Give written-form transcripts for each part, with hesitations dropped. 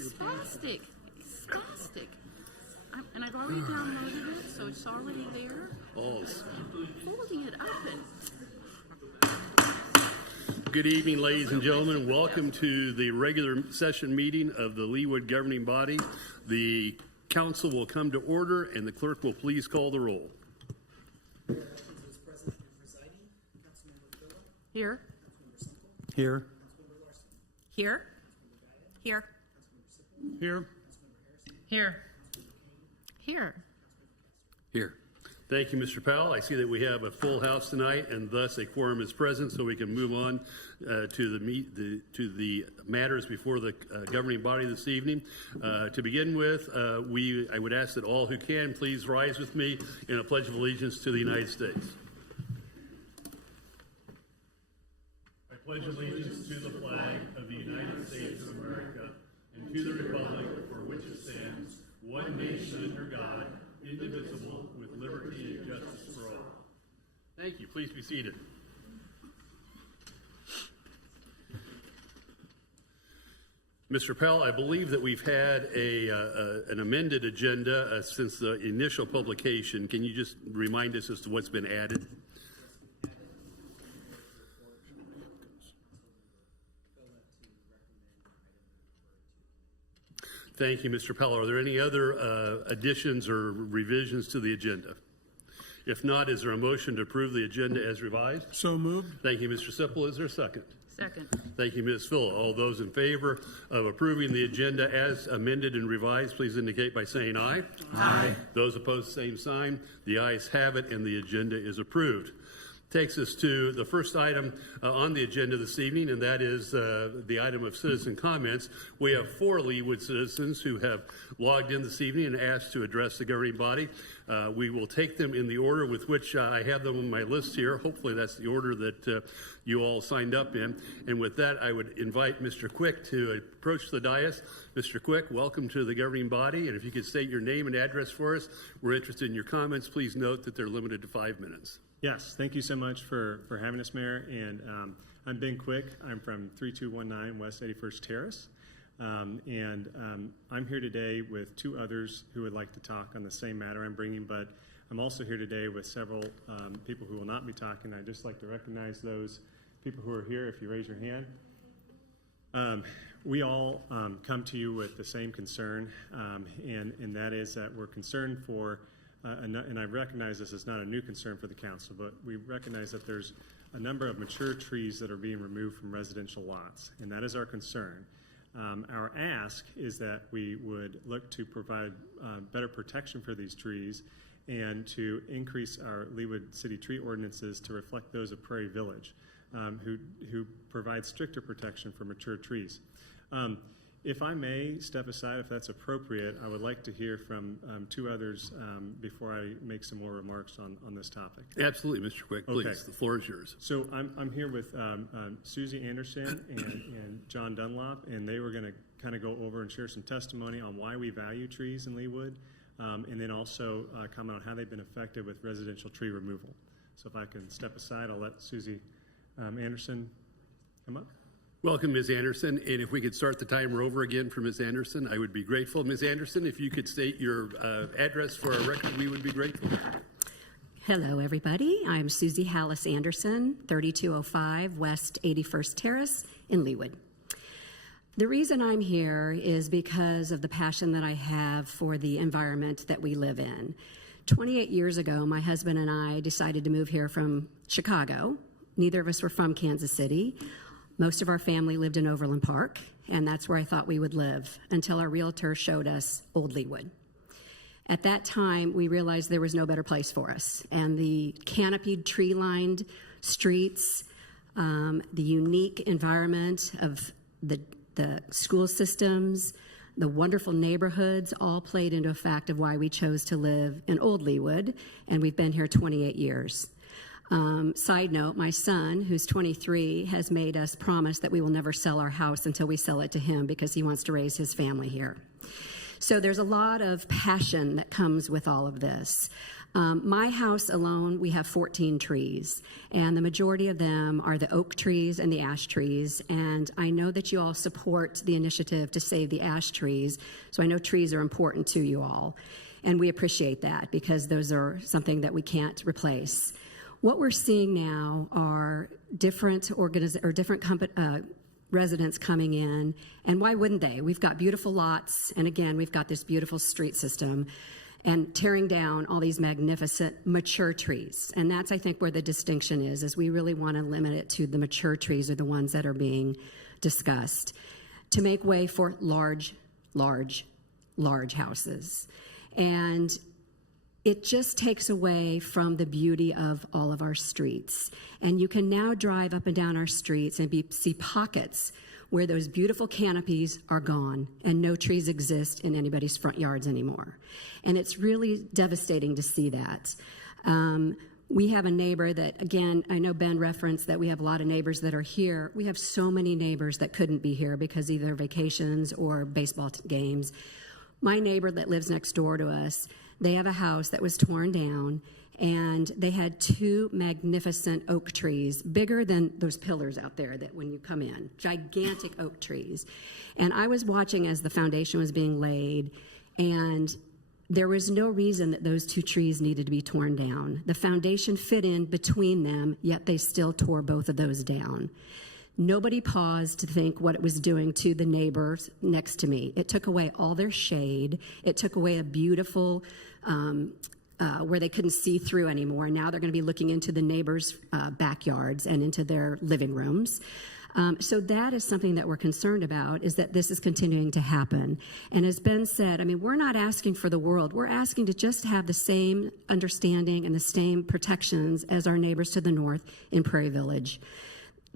Spastic. Spastic. And I've already downloaded it, so it's already there. Oh. Folding it open. Good evening, ladies and gentlemen. Welcome to the regular session meeting of the Leawood governing body. The council will come to order, and the clerk will please call the roll. Here. Here. Here. Here. Here. Here. Here. Here. Thank you, Mr. Powell. I see that we have a full house tonight, and thus a quorum is present, so we can move on to the matters before the governing body this evening. To begin with, I would ask that all who can please rise with me in a pledge of allegiance to the United States. I pledge allegiance to the flag of the United States of America and to the republic for which it stands, one nation under God, indivisible, with liberty and justice for all. Thank you. Please be seated. Mr. Powell, I believe that we've had an amended agenda since the initial publication. Can you just remind us as to what's been added? Thank you, Mr. Powell. Are there any other additions or revisions to the agenda? If not, is there a motion to approve the agenda as revised? So moved. Thank you, Mr. Sipple. Is there a second? Second. Thank you, Ms. Phil. All those in favor of approving the agenda as amended and revised, please indicate by saying aye. Aye. Those opposed, same sign. The ayes have it, and the agenda is approved. Takes us to the first item on the agenda this evening, and that is the item of citizen comments. We have 4 Leawood citizens who have logged in this evening and asked to address the governing body. We will take them in the order with which I have them on my list here. Hopefully that's the order that you all signed up in. And with that, I would invite Mr. Quick to approach the dais. Mr. Quick, welcome to the governing body. And if you could state your name and address for us, we're interested in your comments. Please note that they're limited to 5 minutes. Yes, thank you so much for having us, Mayor. And I'm Ben Quick. I'm from 3219 West 81st Terrace. I'm here today with 2 others who would like to talk on the same matter I'm bringing, but I'm also here today with several people who will not be talking. I'd just like to recognize those people who are here if you raise your hand. We all come to you with the same concern, and that is that we're concerned for and I recognize this is not a new concern for the council, but we recognize that there's a number of mature trees that are being removed from residential lots, and that is our concern. Our ask is that we would look to provide better protection for these trees and to increase our Leawood City tree ordinances to reflect those of Prairie Village, who provide stricter protection for mature trees. If I may step aside, if that's appropriate, I would like to hear from 2 others before I make some more remarks on this topic. Absolutely, Mr. Quick, please. Okay. The floor is yours. So I'm here with Susie Anderson and John Dunlop, and they were going to kind of go over and share some testimony on why we value trees in Leawood, and then also comment on how they've been affected with residential tree removal. So if I can step aside, I'll let Susie Anderson come up. Welcome, Ms. Anderson, and if we could start the timer over again for Ms. Anderson, I would be grateful. Ms. Anderson, if you could state your address for our record, we would be grateful. Hello, everybody. I'm Susie Hallis Anderson, 3205 West 81st Terrace in Leawood. The reason I'm here is because of the passion that I have for the environment that we live in. 28 years ago, my husband and I decided to move here from Chicago. Neither of us were from Kansas City. Most of our family lived in Overland Park, and that's where I thought we would live until our realtor showed us Old Leawood. At that time, we realized there was no better place for us, and the canopied, tree-lined streets, the unique environment of the school systems, the wonderful neighborhoods all played into a fact of why we chose to live in Old Leawood, and we've been here 28 years. Side note, my son, who's 23, has made us promise that we will never sell our house until we sell it to him because he wants to raise his family here. So there's a lot of passion that comes with all of this. My house alone, we have 14 trees, and the majority of them are the oak trees and the ash trees. And I know that you all support the initiative to save the ash trees, so I know trees are important to you all. And we appreciate that because those are something that we can't replace. What we're seeing now are different residents coming in, and why wouldn't they? We've got beautiful lots, and again, we've got this beautiful street system, and tearing down all these magnificent mature trees. And that's, I think, where the distinction is we really want to limit it to the mature trees are the ones that are being discussed to make way for large houses. And it just takes away from the beauty of all of our streets. And you can now drive up and down our streets and see pockets where those beautiful canopies are gone and no trees exist in anybody's front yards anymore. And it's really devastating to see that. We have a neighbor that, again, I know Ben referenced that we have a lot of neighbors that are here. We have so many neighbors that couldn't be here because either vacations or baseball games. My neighbor that lives next door to us, they have a house that was torn down, and they had 2 magnificent oak trees, bigger than those pillars out there that when you come in, gigantic oak trees. And I was watching as the foundation was being laid, and there was no reason that those 2 trees needed to be torn down. The foundation fit in between them, yet they still tore both of those down. Nobody paused to think what it was doing to the neighbors next to me. It took away all their shade. It took away a beautiful, where they couldn't see through anymore. Now they're going to be looking into the neighbors' backyards and into their living rooms. So that is something that we're concerned about, is that this is continuing to happen. And as Ben said, I mean, we're not asking for the world. We're asking to just have the same understanding and the same protections as our neighbors to the north in Prairie Village.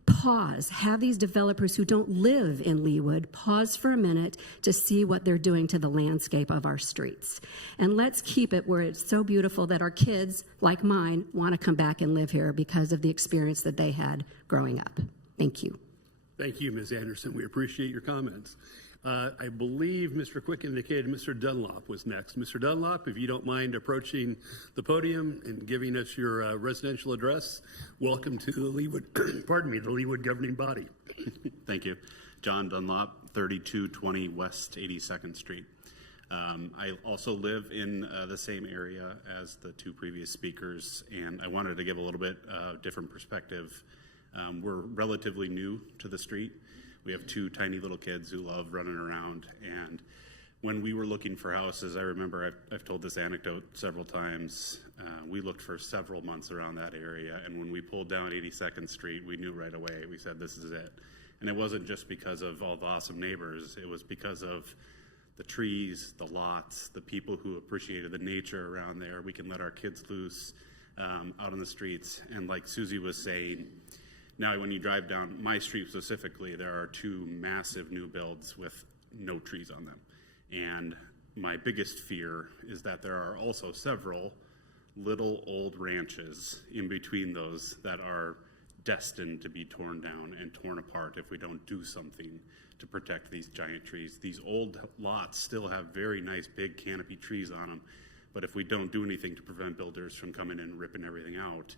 Pause. Have these developers who don't live in Leawood pause for a minute to see what they're doing to the landscape of our streets. And let's keep it where it's so beautiful that our kids, like mine, want to come back and live here because of the experience that they had growing up. Thank you. Thank you, Ms. Anderson. We appreciate your comments. I believe Mr. Quick indicated Mr. Dunlop was next. Mr. Dunlop, if you don't mind approaching the podium and giving us your residential address, welcome to the Leawood, the Leawood governing body. Thank you. John Dunlop, 3220 West 82nd Street. I also live in the same area as the 2 previous speakers, and I wanted to give a little bit different perspective. We're relatively new to the street. We have 2 tiny little kids who love running around, and when we were looking for houses, I remember I've told this anecdote several times. We looked for several months around that area, and when we pulled down 82nd Street, we knew right away. We said, this is it. And it wasn't just because of all the awesome neighbors. It was because of the trees, the lots, the people who appreciated the nature around there. We can let our kids loose out on the streets. And like Susie was saying, now when you drive down my street specifically, there are 2 massive new builds with no trees on them. And my biggest fear is that there are also several little old ranches in between those that are destined to be torn down and torn apart if we don't do something to protect these giant trees. These old lots still have very nice big canopy trees on them, but if we don't do anything to prevent builders from coming in and ripping everything out,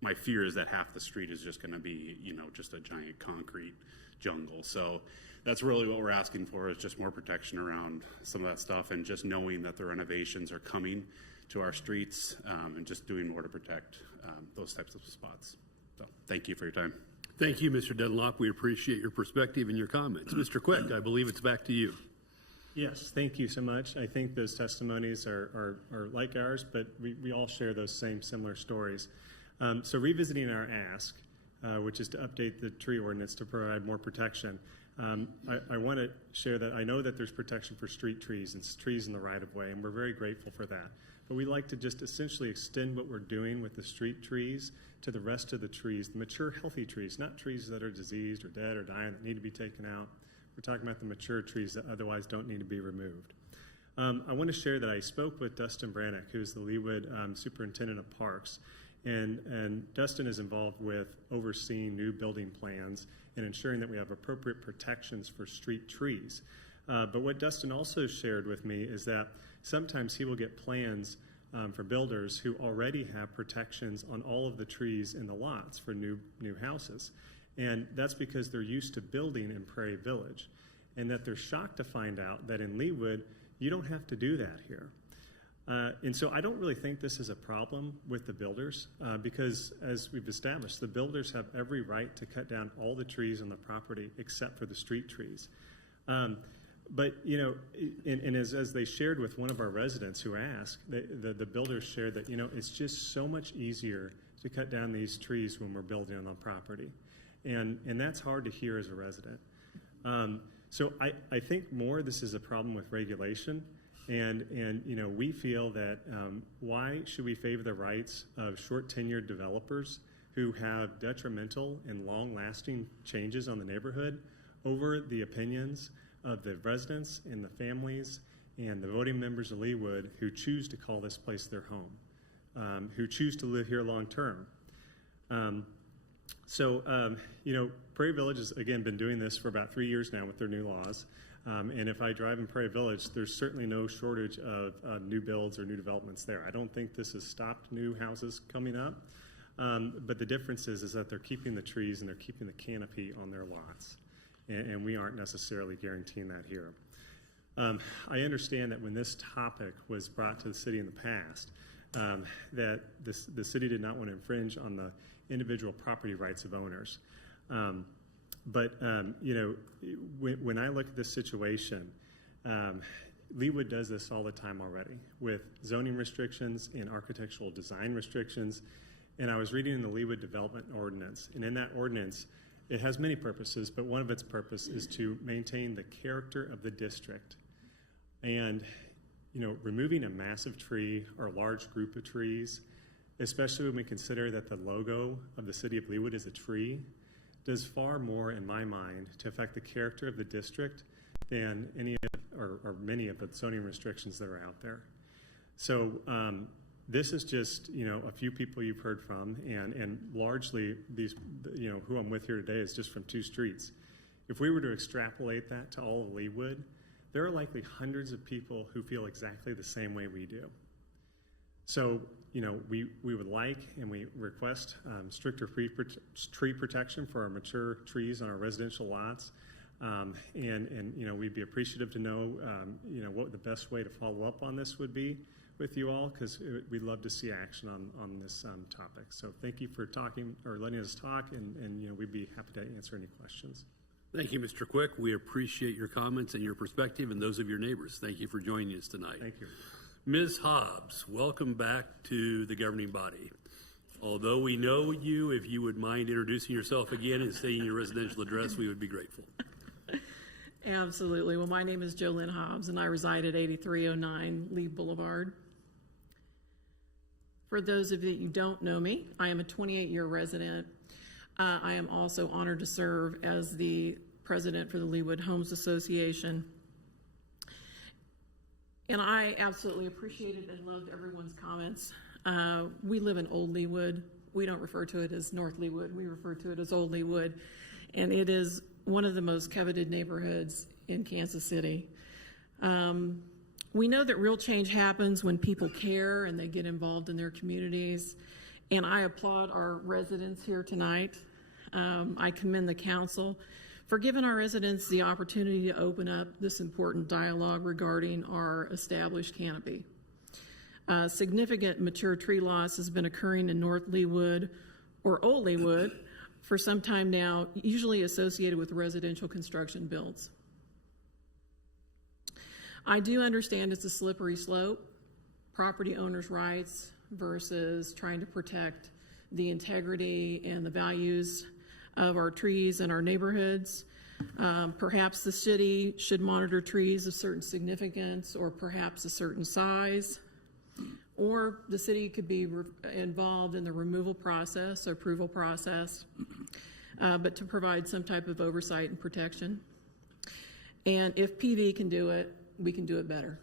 my fear is that half the street is just going to be, just a giant concrete jungle. So that's really what we're asking for, is just more protection around some of that stuff, and just knowing that the renovations are coming to our streets, and just doing more to protect those types of spots. So thank you for your time. Thank you, Mr. Dunlop. We appreciate your perspective and your comments. Mr. Quick, I believe it's back to you. Yes, thank you so much. I think those testimonies are like ours, but we all share those similar stories. So revisiting our ask, which is to update the tree ordinance to provide more protection, I want to share that I know that there's protection for street trees and trees in the right-of-way, and we're very grateful for that. But we'd like to just essentially extend what we're doing with the street trees to the rest of the trees, the mature, healthy trees, not trees that are diseased or dead or dying that need to be taken out. We're talking about the mature trees that otherwise don't need to be removed. I want to share that I spoke with Dustin Brannick, who's the Leawood Superintendent of Parks, and Dustin is involved with overseeing new building plans and ensuring that we have appropriate protections for street trees. But what Dustin also shared with me is that sometimes he will get plans for builders who already have protections on all of the trees in the lots for new houses. And that's because they're used to building in Prairie Village, and that they're shocked to find out that in Leawood, you don't have to do that here. And so I don't really think this is a problem with the builders because, as we've established, the builders have every right to cut down all the trees on the property except for the street trees. But, you know, and as they shared with one of our residents who asked, the builders shared that, you know, it's just so much easier to cut down these trees when we're building on the property. And that's hard to hear as a resident. So I think more this is a problem with regulation. And you know, we feel that why should we favor the rights of short-tenured developers who have detrimental and long-lasting changes on the neighborhood over the opinions of the residents and the families and the voting members of Leawood who choose to call this place their home, who choose to live here long-term. You know, Prairie Village has, again, been doing this for about 3 years now with their new laws. And if I drive in Prairie Village, there's certainly no shortage of new builds or new developments there. I don't think this has stopped new houses coming up. But the difference is that they're keeping the trees and they're keeping the canopy on their lots. And we aren't necessarily guaranteeing that here. I understand that when this topic was brought to the city in the past, that the city did not want to infringe on the individual property rights of owners. You know, when I look at this situation, Leawood does this all the time already with zoning restrictions and architectural design restrictions. And I was reading in the Leawood Development Ordinance, and in that ordinance, it has many purposes, but one of its purposes is to maintain the character of the district. And, you know, removing a massive tree or a large group of trees, especially when we consider that the logo of the city of Leawood is a tree, does far more, in my mind, to affect the character of the district than any of, or many of the zoning restrictions that are out there. So this is just, you know, a few people you've heard from, and largely these, you know, who I'm with here today is just from 2 streets. If we were to extrapolate that to all of Leawood, there are likely hundreds of people who feel exactly the same way we do. So, you know, we would like and we request stricter tree protection for our mature trees on our residential lots. And you know, we'd be appreciative to know, you know, what the best way to follow up on this would be with you all, because we'd love to see action on this topic. So thank you for talking or letting us talk, and you know, we'd be happy to answer any questions. Thank you, Mr. Quick. We appreciate your comments and your perspective and those of your neighbors. Thank you for joining us tonight. Thank you. Ms. Hobbs, welcome back to the governing body. Although we know you, if you would mind introducing yourself again and saying your residential address, we would be grateful. Absolutely. Well, my name is JoLynn Hobbs, and I reside at 8309 Lee Boulevard. For those of you who don't know me, I am a 28-year resident. I am also honored to serve as the president for the Leawood Homes Association. And I absolutely appreciated and loved everyone's comments. We live in Old Leawood. We don't refer to it as North Leawood. We refer to it as Old Leawood. And it is one of the most coveted neighborhoods in Kansas City. We know that real change happens when people care and they get involved in their communities. And I applaud our residents here tonight. I commend the council for giving our residents the opportunity to open up this important dialogue regarding our established canopy. Significant mature tree loss has been occurring in North Leawood or Old Leawood for some time now, usually associated with residential construction builds. I do understand it's a slippery slope, property owners' rights versus trying to protect the integrity and the values of our trees and our neighborhoods. Perhaps the city should monitor trees of certain significance or perhaps a certain size. Or the city could be involved in the removal process or approval process, but to provide some type of oversight and protection. And if PV can do it, we can do it better.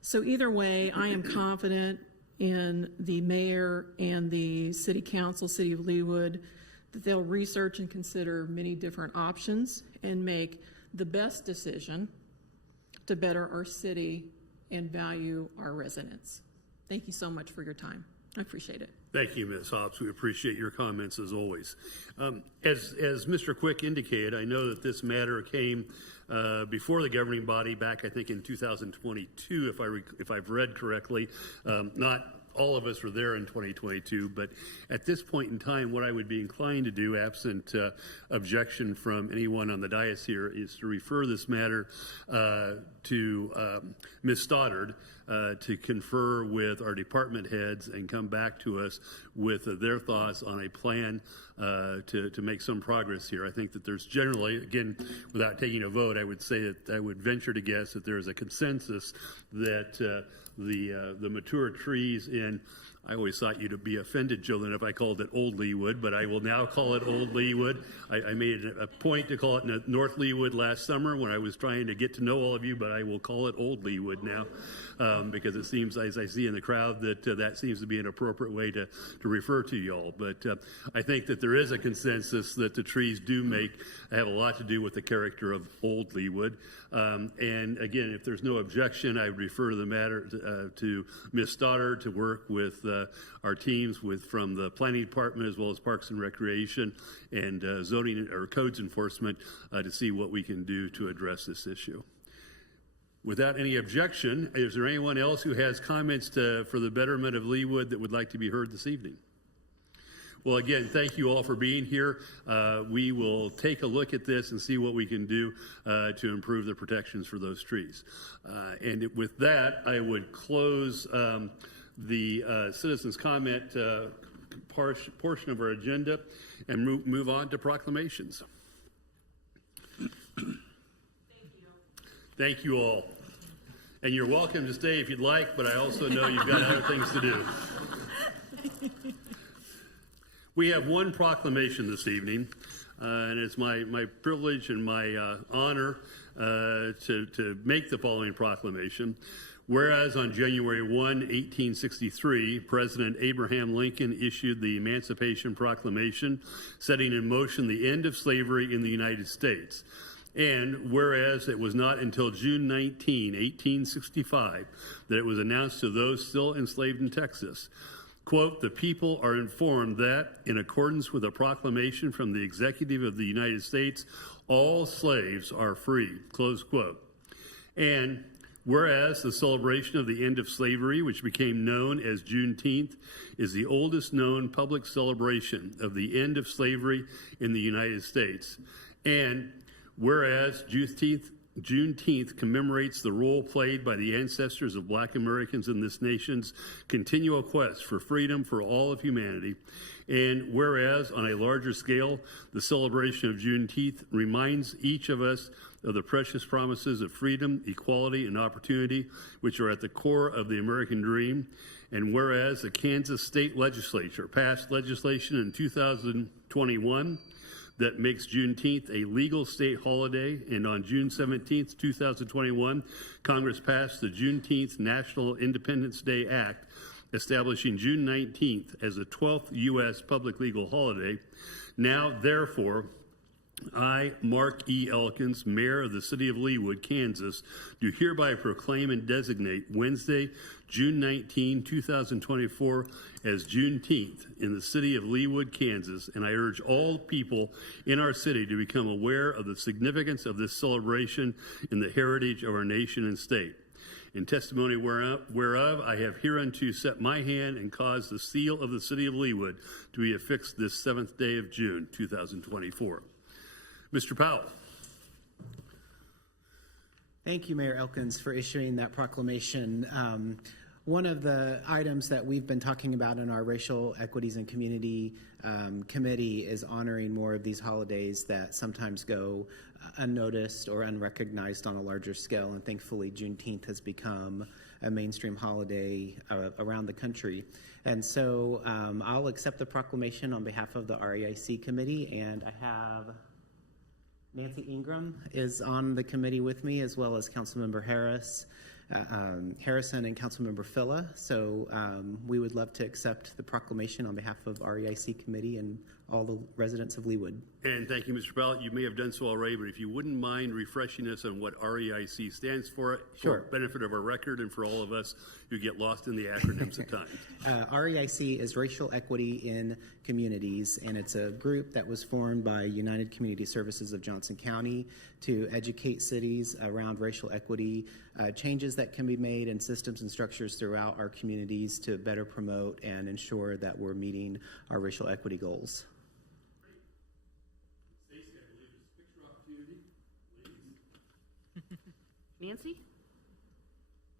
So either way, I am confident in the mayor and the city council, City of Leawood, that they'll research and consider many different options and make the best decision to better our city and value our residents. Thank you so much for your time. I appreciate it. Thank you, Ms. Hobbs. We appreciate your comments as always. As Mr. Quick indicated, I know that this matter came before the governing body back, I think, in 2022, if I've read correctly. Not all of us were there in 2022, but at this point in time, what I would be inclined to do, absent objection from anyone on the dais here, is to refer this matter to Ms. Stoddard to confer with our department heads and come back to us with their thoughts on a plan to make some progress here. I think that there's generally, again, without taking a vote, I would say that I would venture to guess that there is a consensus that the mature trees in, I always thought you'd be offended, Jolene, if I called it Old Leawood, but I will now call it Old Leawood. I made a point to call it North Leawood last summer when I was trying to get to know all of you, but I will call it Old Leawood now because it seems, as I see in the crowd, that that seems to be an appropriate way to refer to y'all. But I think that there is a consensus that the trees do have a lot to do with the character of Old Leawood. And again, if there's no objection, I would refer the matter to Ms. Stoddard to work with our teams from the planning department as well as Parks and Recreation and zoning or codes enforcement to see what we can do to address this issue. Without any objection, is there anyone else who has comments for the betterment of Leawood that would like to be heard this evening? Well, again, thank you all for being here. We will take a look at this and see what we can do to improve the protections for those trees. And with that, I would close the citizens' comment portion of our agenda and move on to proclamations. Thank you all. And you're welcome to stay if you'd like, but I also know you've got other things to do. We have one proclamation this evening, and it's my privilege and my honor to make the following proclamation. Whereas on January 1, 1863, President Abraham Lincoln issued the Emancipation Proclamation, setting in motion the end of slavery in the United States. And whereas it was not until June 19, 1865, that it was announced to those still enslaved in Texas, quote, the people are informed that, in accordance with a proclamation from the Executive of the United States, all slaves are free, close quote. And whereas the celebration of the end of slavery, which became known as Juneteenth, is the oldest known public celebration of the end of slavery in the United States. And whereas Juneteenth commemorates the role played by the ancestors of Black Americans in this nation's continual quest for freedom for all of humanity. And whereas, on a larger scale, the celebration of Juneteenth reminds each of us of the precious promises of freedom, equality, and opportunity, which are at the core of the American dream. And whereas the Kansas State Legislature passed legislation in 2021 that makes Juneteenth a legal state holiday, and on June 17, 2021, Congress passed the Juneteenth National Independence Day Act, establishing June 19th as the 12th U.S. public legal holiday. Now, therefore, I, Mark E. Elkins, Mayor of the City of Leawood, Kansas, do hereby proclaim and designate Wednesday, June 19, 2024, as Juneteenth in the City of Leawood, Kansas, and I urge all people in our city to become aware of the significance of this celebration in the heritage of our nation and state. In testimony whereof I have hereunto set my hand and caused the seal of the City of Leawood to be affixed this 7th day of June, 2024. Mr. Powell. Thank you, Mayor Elkins, for issuing that proclamation. One of the items that we've been talking about in our Racial Equities and Community Committee is honoring more of these holidays that sometimes go unnoticed or unrecognized on a larger scale. And thankfully, Juneteenth has become a mainstream holiday around the country. And so I'll accept the proclamation on behalf of the REIC committee, and I have Nancy Ingram is on the committee with me, as well as Councilmember Harrison and Councilmember Filla. So we would love to accept the proclamation on behalf of REIC committee and all the residents of Leawood. And thank you, Mr. Ballot. You may have done so already, but if you wouldn't mind refreshing us on what REIC stands for Sure. the benefit of our record and for all of us who get lost in the acronyms at times. REIC is Racial Equity in Communities, and it's a group that was formed by United Community Services of Johnson County to educate cities around racial equity, changes that can be made in systems and structures throughout our communities to better promote and ensure that we're meeting our racial equity goals. Nancy?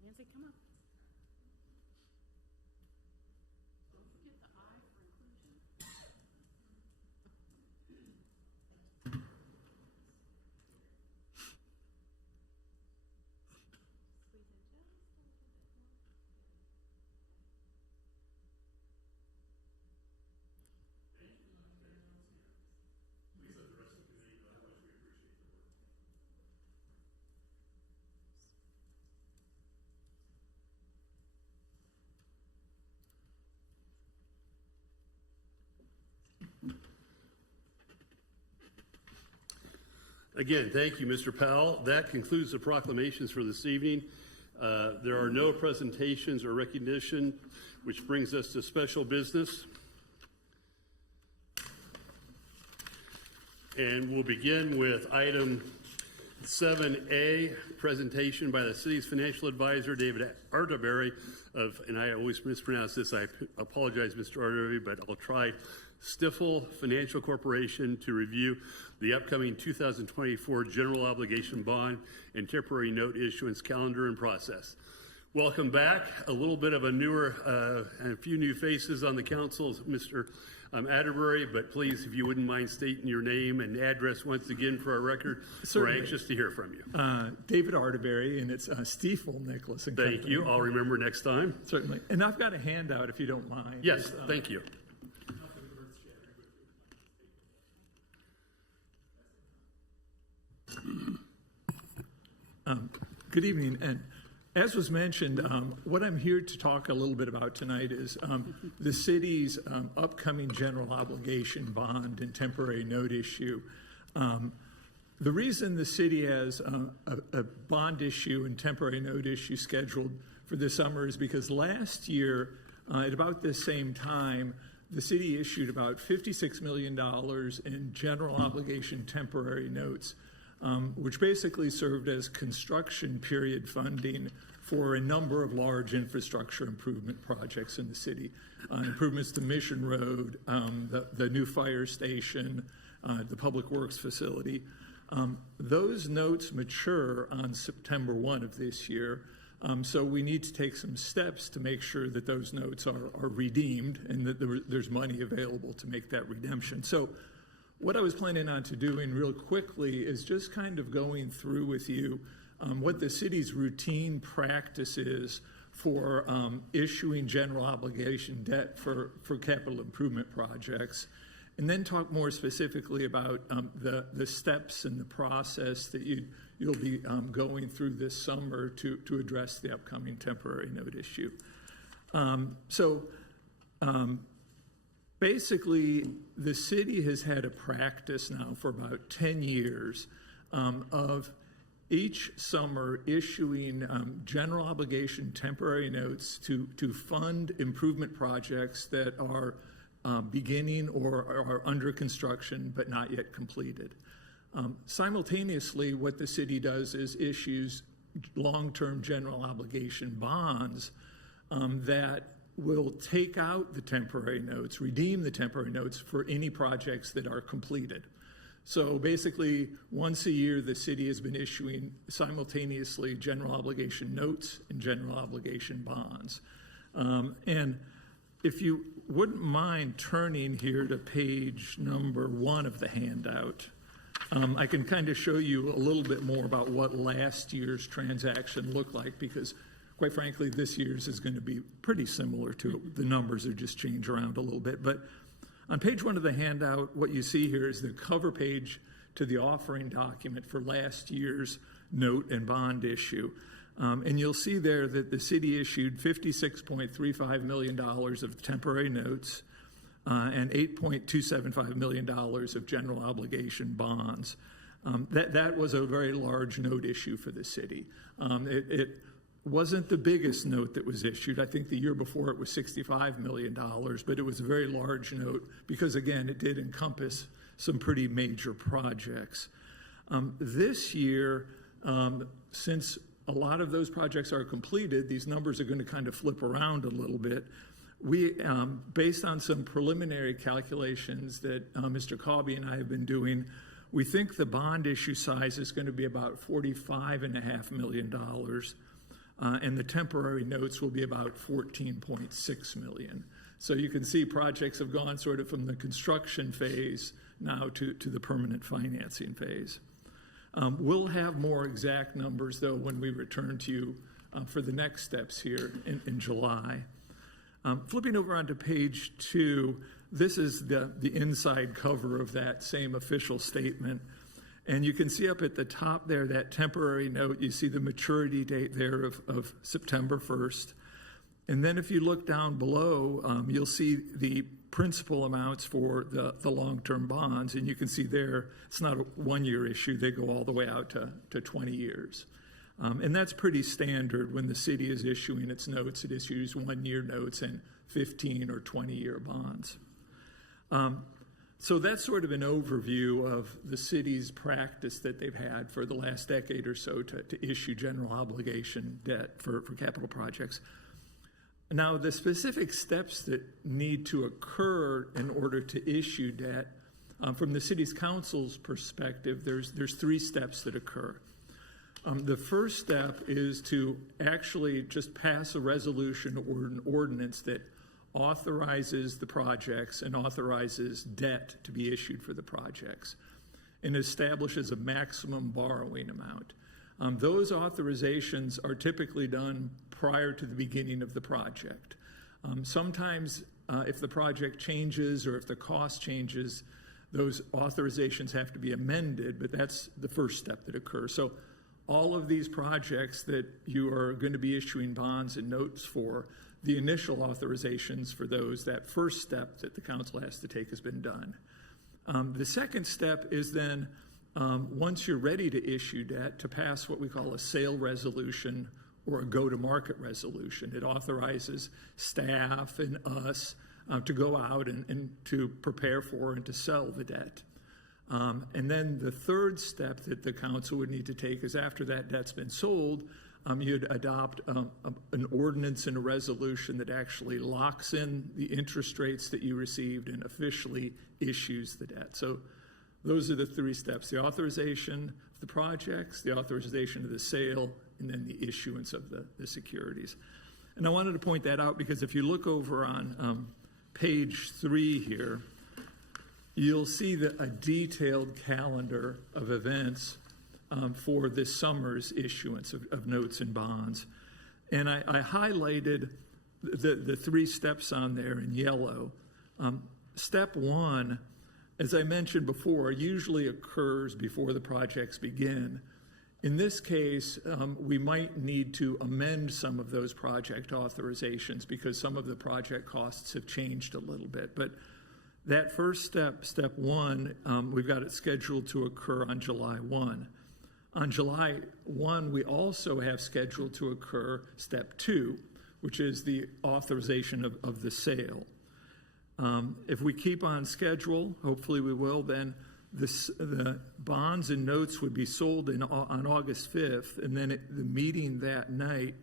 Nancy, come up. Don't forget the I for inclusion. Again, thank you, Mr. Powell. That concludes the proclamations for this evening. There are no presentations or recognition, which brings us to special business. And we'll begin with item 7A, presentation by the city's financial advisor, David Arterberry of, and I always mispronounce this, I apologize, Mr. Arterberry, but I'll try, Stifel Financial Corporation, to review the upcoming 2024 general obligation bond and temporary note issuance calendar and process. Welcome back. A little bit of a newer and a few new faces on the council, Mr. Atterbury, but please, if you wouldn't mind stating your name and address once again for our record. Certainly. We're anxious to hear from you. David Arterbury, and it's Stifel, Nicholas and Thank Company. you. I'll remember next time. Certainly. And I've got a handout if you don't mind. Yes, thank you. Good evening. And as was mentioned, what I'm here to talk a little bit about tonight is the city's upcoming general obligation bond and temporary note issue. The reason the city has a bond issue and temporary note issue scheduled for this summer is because last year, at about this same time, the city issued about $56 million in general obligation temporary notes, which basically served as construction period funding for a number of large infrastructure improvement projects in the city. Improvements to Mission Road, the new fire station, the Public Works facility. Those notes mature on September 1 of this year. So we need to take some steps to make sure that those notes are redeemed and that there's money available to make that redemption. So what I was planning on to doing real quickly is just kind of going through with you what the city's routine practice is for issuing general obligation debt for capital improvement projects, and then talk more specifically about the steps and the process that you'll be going through this summer to address the upcoming temporary note issue. Basically, the city has had a practice now for about 10 years of each summer issuing general obligation temporary notes to fund improvement projects that are beginning or are under construction but not yet completed. Simultaneously, what the city does is issues long-term general obligation bonds that will take out the temporary notes, redeem the temporary notes for any projects that are completed. So basically, once a year, the city has been issuing simultaneously general obligation notes and general obligation bonds. And if you wouldn't mind turning here to page number 1 of the handout, I can kind of show you a little bit more about what last year's transaction looked like, because quite frankly, this year's is going to be pretty similar to it. The numbers are just changed around a little bit. But on page 1 of the handout, what you see here is the cover page to the offering document for last year's note and bond issue. And you'll see there that the city issued $56.35 million of temporary notes. and $8.275 million of general obligation bonds. That was a very large note issue for the city. It wasn't the biggest note that was issued. I think the year before it was $65 million, but it was a very large note because, again, it did encompass some pretty major projects. This year, since a lot of those projects are completed, these numbers are going to kind of flip around a little bit. We, based on some preliminary calculations that Mr. Cawby and I have been doing, we think the bond issue size is going to be about $45.5 million, and the temporary notes will be about $14.6 million. So you can see projects have gone sort of from the construction phase now to the permanent financing phase. We'll have more exact numbers, though, when we return to you for the next steps here in July. Flipping over onto page 2, this is the inside cover of that same official statement. And you can see up at the top there, that temporary note, you see the maturity date there of September 1st. And then if you look down below, you'll see the principal amounts for the long-term bonds. And you can see there, it's not a one-year issue. They go all the way out to 20 years. And that's pretty standard when the city is issuing its notes. It issues one-year notes and 15 or 20-year bonds. So that's sort of an overview of the city's practice that they've had for the last decade or so to issue general obligation debt for capital projects. Now, the specific steps that need to occur in order to issue debt, from the city's council's perspective, there's 3 steps that occur. The first step is to actually just pass a resolution or an ordinance that authorizes the projects and authorizes debt to be issued for the projects and establishes a maximum borrowing amount. Those authorizations are typically done prior to the beginning of the project. Sometimes if the project changes or if the cost changes, those authorizations have to be amended, but that's the first step that occurs. So all of these projects that you are going to be issuing bonds and notes for, the initial authorizations for those, that first step that the council has to take has been done. The second step is then, once you're ready to issue debt, to pass what we call a sale resolution or a go-to-market resolution. It authorizes staff and us to go out and to prepare for and to sell the debt. And then the third step that the council would need to take is after that debt's been sold, you'd adopt an ordinance and a resolution that actually locks in the interest rates that you received and officially issues the debt. So those are the 3 steps: the authorization of the projects, the authorization of the sale, and then the issuance of the securities. And I wanted to point that out because if you look over on page 3 here, you'll see a detailed calendar of events for this summer's issuance of notes and bonds. And I highlighted the 3 steps on there in yellow. Step 1, as I mentioned before, usually occurs before the projects begin. In this case, we might need to amend some of those project authorizations because some of the project costs have changed a little bit. But that first step, step 1, we've got it scheduled to occur on July 1. On July 1, we also have scheduled to occur step 2, which is the authorization of the sale. If we keep on schedule, hopefully we will, then the bonds and notes would be sold on August 5th, and then at the meeting that night,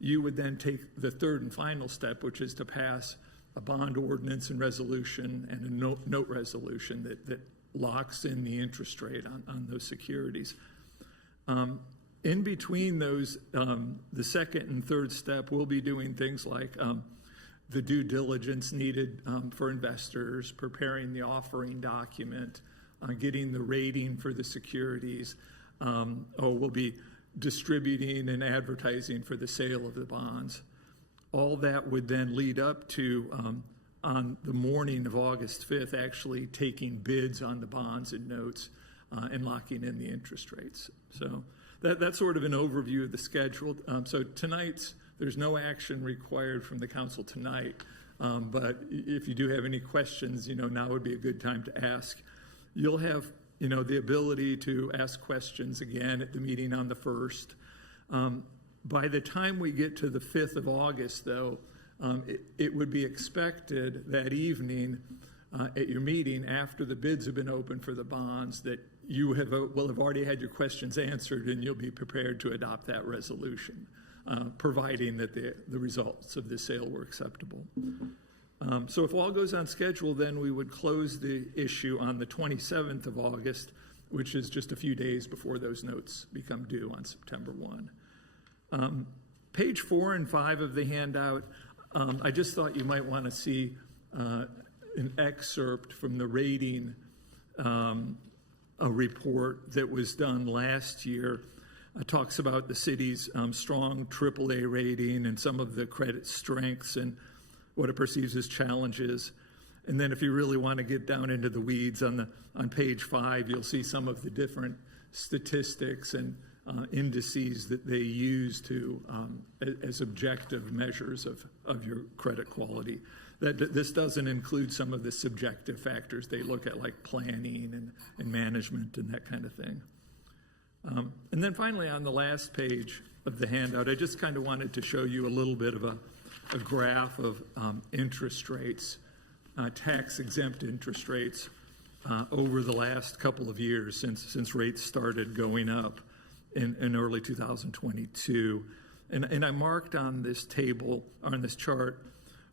you would then take the third and final step, which is to pass a bond ordinance and resolution and a note resolution that locks in the interest rate on those securities. In between those, the second and third step, we'll be doing things like the due diligence needed for investors, preparing the offering document, getting the rating for the securities. We'll be distributing and advertising for the sale of the bonds. All that would then lead up to, on the morning of August 5th, actually taking bids on the bonds and notes and locking in the interest rates. So that's sort of an overview of the schedule. So there's no action required from the council tonight. But if you do have any questions, now would be a good time to ask. You'll have, the ability to ask questions again at the meeting on the 1st. By the time we get to the 5th of August, though, it would be expected that evening at your meeting, after the bids have been opened for the bonds, that you will have already had your questions answered, and you'll be prepared to adopt that resolution, providing that the results of the sale were acceptable. So if all goes on schedule, then we would close the issue on the 27th of August, which is just a few days before those notes become due on September 1. Page 4 and 5 of the handout, I just thought you might want to see an excerpt from the rating a report that was done last year. It talks about the city's strong AAA rating and some of the credit strengths and what it perceives as challenges. And then if you really want to get down into the weeds, on page 5, you'll see some of the different statistics and indices that they use to as objective measures of your credit quality. This doesn't include some of the subjective factors they look at, like planning and management and that kind of thing. And then finally, on the last page of the handout, I just kind of wanted to show you a little bit of a graph of interest rates, tax-exempt interest rates over the last couple of years since rates started going up in early 2022. And I marked on this table, on this chart,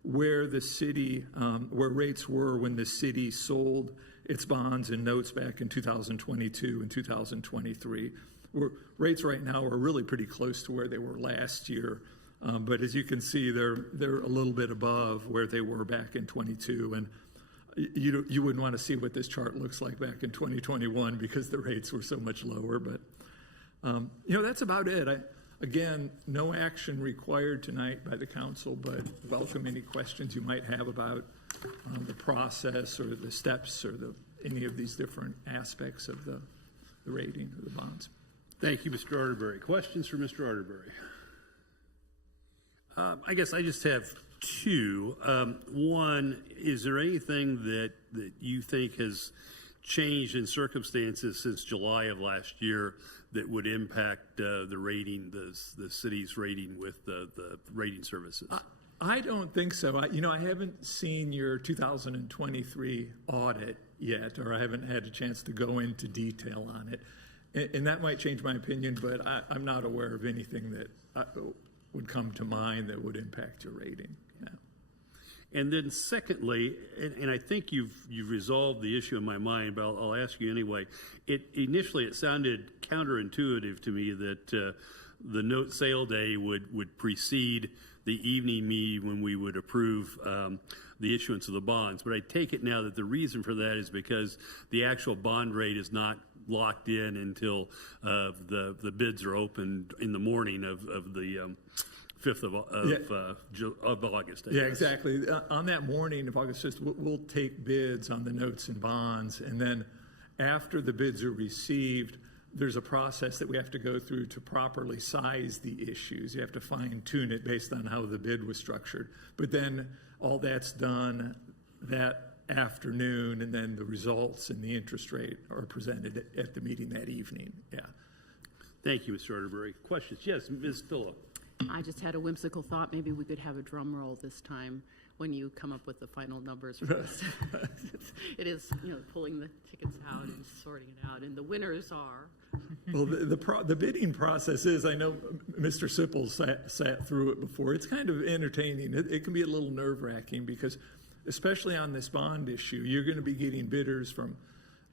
where the city, where rates were when the city sold its bonds and notes back in 2022 and 2023. Rates right now are really pretty close to where they were last year. But as you can see, they're a little bit above where they were back in 22. And you wouldn't want to see what this chart looks like back in 2021 because the rates were so much lower. But, that's about it. Again, no action required tonight by the council, but welcome any questions you might have about the process or the steps or any of these different aspects of the rating of the bonds. Thank you, Mr. Arterbury. Questions for Mr. Arterbury? I guess I just have two. One, is there anything that you think has changed in circumstances since July of last year that would impact the rating, the city's rating with the rating services? I don't think so. I haven't seen your 2023 audit yet, or I haven't had a chance to go into detail on it. And that might change my opinion, but I'm not aware of anything that would come to mind that would impact your rating. Yeah. And then secondly, and I think you've resolved the issue in my mind, but I'll ask you anyway. Initially it sounded counterintuitive to me that the note sale day would precede the evening meeting when we would approve the issuance of the bonds. But I take it now that the reason for that is because the actual bond rate is not locked in until the bids are opened in the morning of the 5th of August. I guess. Exactly. On that morning of August 5th, we'll take bids on the notes and bonds, and then after the bids are received, there's a process that we have to go through to properly size the issues. You have to fine-tune it based on how the bid was structured. But then all that's done that afternoon, and then the results and the interest rate are presented at the meeting that evening. Yeah. Thank you, Mr. Arterbury. Questions? Yes, Ms. Phillip. I just had a whimsical thought. Maybe we could have a drum roll this time when you come up with the final numbers for us. It is, pulling the tickets out and sorting it out. And the winners are. Well, the bidding process is, I know Mr. Sippel sat through it before. It's kind of entertaining. It can be a little nerve-wracking because, especially on this bond issue, you're going to be getting bidders from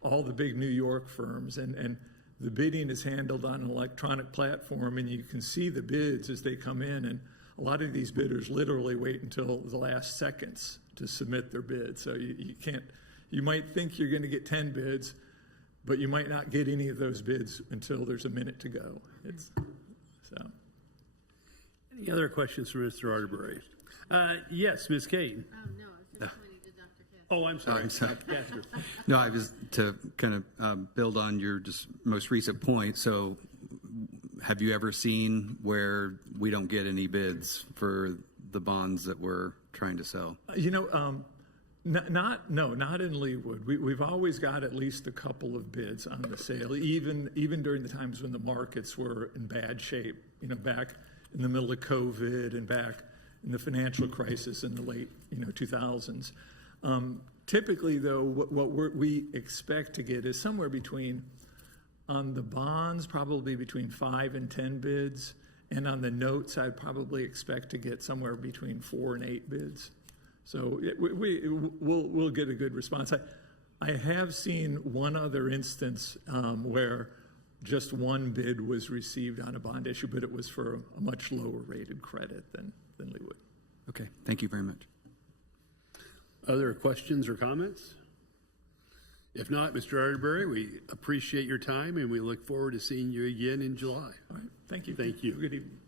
all the big New York firms, and the bidding is handled on an electronic platform, and you can see the bids as they come in, and a lot of these bidders literally wait until the last seconds to submit their bid. So you might think you're going to get 10 bids, but you might not get any of those bids until there's a minute to go. Any other questions for Mr. Arterbury? Yes, Ms. Kate. No, I was just pointing to Dr. Cass. Oh, I'm sorry. I'm sorry. Casper. No, I was to kind of build on your just most recent point. So have you ever seen where we don't get any bids for the bonds that we're trying to sell? Not in Leawood. We've always got at least a couple of bids on the sale, even during the times when the markets were in bad shape, back in the middle of COVID and back in the financial crisis in the late, 2000s. Typically, though, what we expect to get is somewhere between, on the bonds, probably between 5 and 10 bids, and on the notes, I'd probably expect to get somewhere between 4 and 8 bids. So we'll get a good response. I have seen one other instance where just one bid was received on a bond issue, but it was for a much lower rated credit than Leawood. Okay, thank you very much. Other questions or comments? If not, Mr. Arterbury, we appreciate your time and we look forward to seeing you again in July. All right, thank you. Thank you. Good evening.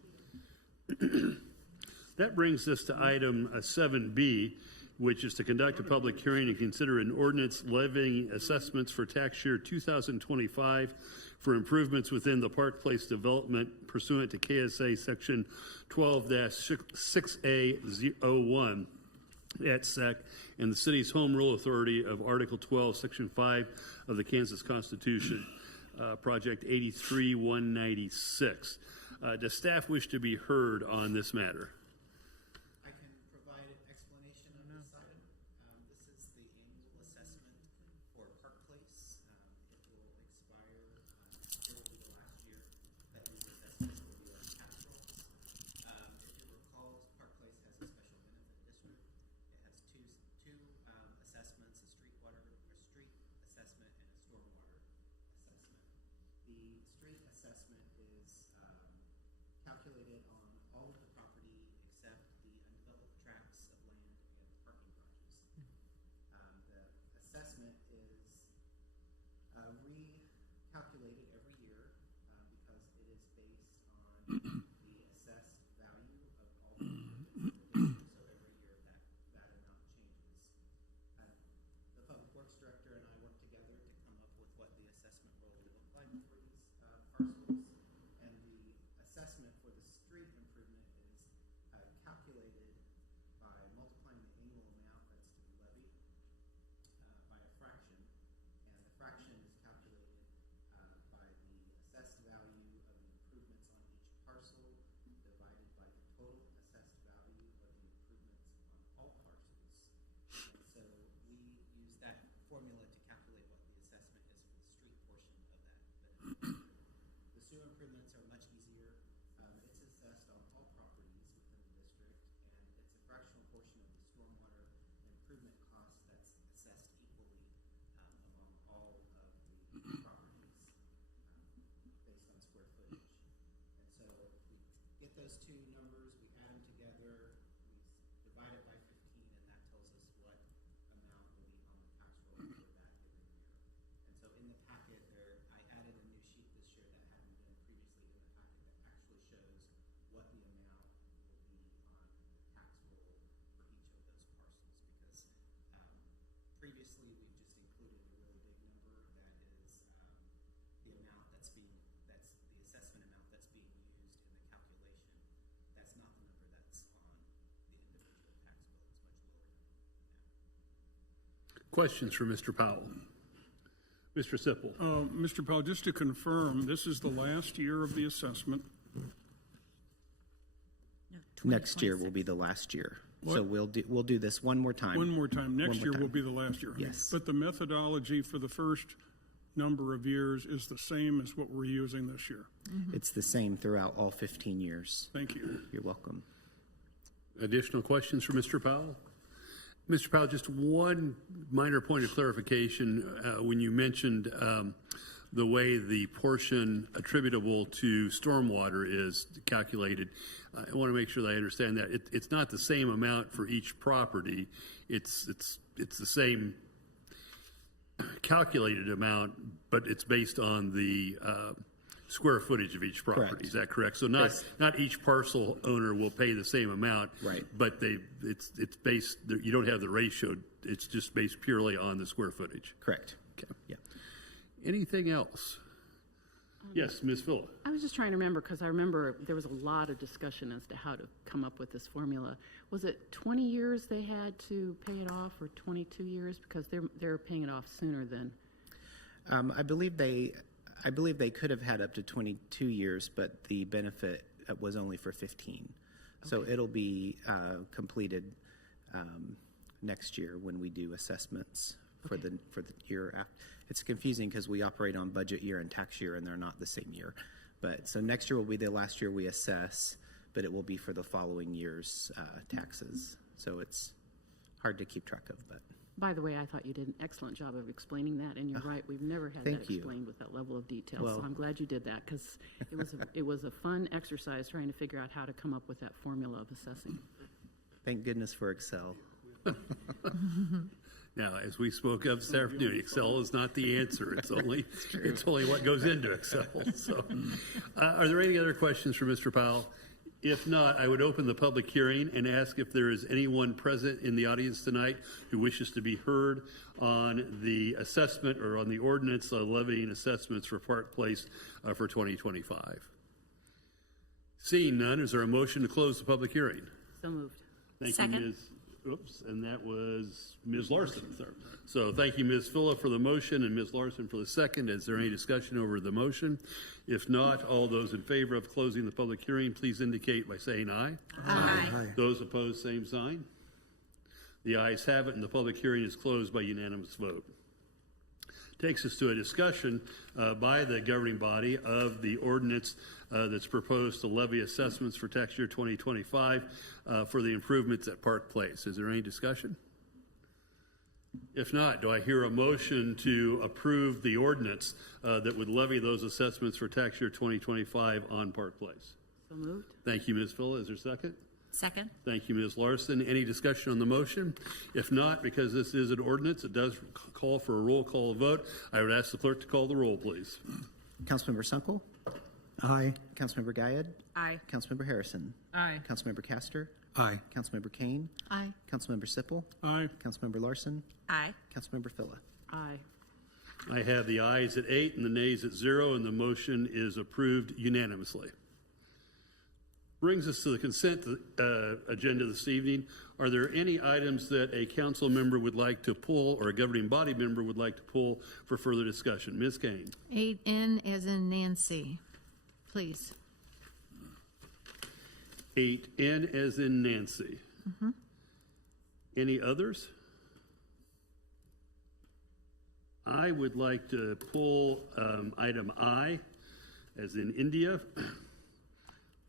That brings us to item 7B, which is to conduct a public hearing and consider an ordinance levying assessments for tax year 2025 for improvements within the Park Place development pursuant to KSA Section 12-6A01 at SEC and the city's home rule authority of Article 12, Section 5 of the Kansas Constitution, Project 83-196. Does staff wish to be heard on this matter? I can provide an explanation on this item. This is the annual assessment for Park Place. It will expire, it will be the last year that these assessments will be on tax rolls. If you recall, Park Place has a special benefit district. It has two assessments, a street assessment and a stormwater assessment. The street assessment is calculated on all of the property except the undeveloped tracts of land and parking garages. The assessment is recalculated every year because it is based on the assessed value of all the units. So every year that amount changes. The Public Works Director and I work together to come up with what the assessment roll will look like for these parcels. And the assessment for the street improvement is calculated by multiplying the annual amount that's to be levied by a fraction. And the fraction is calculated by the assessed value of the improvements on each parcel divided by the total assessed value of the improvements on all parcels. And so we use that formula to calculate what the assessment is for the street portion of that benefit. The sewer improvements are much easier. It's assessed on all properties within the district, and it's a fractional portion of the stormwater improvement cost that's assessed equally among all of the properties based on square footage. And so we get those two numbers, we add them together, we divide it by 15, and that tells us what amount will be on the tax roll for that given year. And so in the packet there, I added a new sheet this year that hadn't been previously in the packet that actually shows what the amount will be on the tax roll for each of those parcels, because previously we've just included a really big number that is the amount that's the assessment amount that's being used in the calculation. That's not the number that's on the individual tax bill. It's much lower than that. Questions for Mr. Powell? Mr. Sipple? Mr. Powell, just to confirm, this is the last year of the assessment. Next year will be the last year. So we'll do this one more time. One more time. Next year time. will be the last year. Yes. But the methodology for the first number of years is the same as what we're using this year. It's the same throughout all 15 years. Thank you. You're welcome. Additional questions for Mr. Powell? Mr. Powell, just one minor point of clarification. When you mentioned the way the portion attributable to stormwater is calculated, I want to make sure that I understand that. It's not the same amount for each property. It's the same calculated amount, but it's based on the square footage of each property. Correct. Is that correct? So not each parcel owner will pay the same amount. Right. But it's based. You don't have the ratio. It's just based purely on the square footage. Correct. Okay. Yeah. Anything else? Yes, Ms. Phillip. I was just trying to remember, because I remember there was a lot of discussion as to how to come up with this formula. Was it 20 years they had to pay it off, or 22 years? Because they're paying it off sooner than. I believe they could have had up to 22 years, but the benefit was only for 15. So it'll be completed next year when we do assessments for the year after. It's confusing because we operate on budget year and tax year, and they're not the same year. But so next year will be the last year we assess, but it will be for the following year's taxes. So it's hard to keep track of, but. By the way, I thought you did an excellent job of explaining that, and you're right. We've never had Thank that you. explained with that level of detail. Well- So I'm glad you did that, because it was a fun exercise trying to figure out how to come up with that formula of assessing. Thank goodness for Excel. Now, as we spoke of this afternoon, Excel is not the answer. It's only what goes into Excel. So, are there any other questions for Mr. Powell? If not, I would open the public hearing and ask if there is anyone present in the audience tonight who wishes to be heard on the assessment or on the ordinance levying assessments for Park Place for 2025. Seeing none, is there a motion to close the public hearing? So moved. Thank you, Ms. Oops, and that was Ms. Larson. So thank you, Ms. Phillip, for the motion, and Ms. Larson for the second. Is there any discussion over the motion? If not, all those in favor of closing the public hearing, please indicate by saying aye. Aye. Those opposed, same sign. The ayes have it, and the public hearing is closed by unanimous vote. Takes us to a discussion by the governing body of the ordinance that's proposed to levy assessments for tax year 2025 for the improvements at Park Place. Is there any discussion? If not, do I hear a motion to approve the ordinance that would levy those assessments for tax year 2025 on Park Place? So moved. Thank you, Ms. Phil. Is there a second? Second. Thank you, Ms. Larson. Any discussion on the motion? If not, because this is an ordinance, it does call for a roll call vote. I would ask the clerk to call the roll, please. Councilmember Sunkel? Aye. Councilmember Guyad? Aye. Councilmember Harrison? Aye. Councilmember Castor? Aye. Councilmember Kane? Aye. Councilmember Sipple? Aye. Councilmember Larson? Aye. Councilmember Phila? Aye. I have the ayes at 8 and the nays at 0, and the motion is approved unanimously. Brings us to the consent agenda this evening. Are there any items that a council member would like to pull or a governing body member would like to pull for further discussion? Ms. Kane. 8N as in Nancy, please. 8N as in Nancy. Any others? I would like to pull item I as in India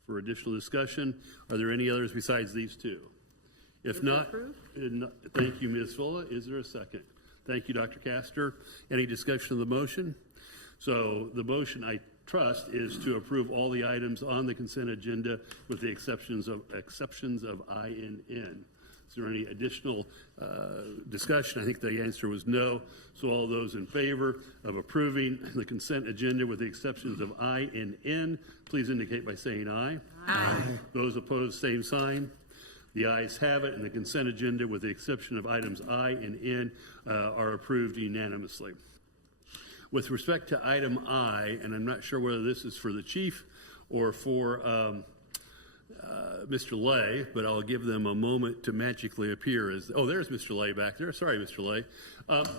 for additional discussion. Are there any others besides these two? If not, thank you, Ms. Fulla. Is there a second? Thank you, Dr. Castor. Any discussion of the motion? So the motion, I trust, is to approve all the items on the consent agenda with the exceptions of I and N. Is there any additional discussion? I think the answer was no. So all those in favor of approving the consent agenda with the exceptions of I and N, please indicate by saying aye. Aye. Those opposed, same sign. The ayes have it, and the consent agenda with the exception of items I and N are approved unanimously. With respect to item I, and I'm not sure whether this is for the chief or for Mr. Lay, but I'll give them a moment to magically appear. There's Mr. Lay back there. Sorry, Mr. Lay.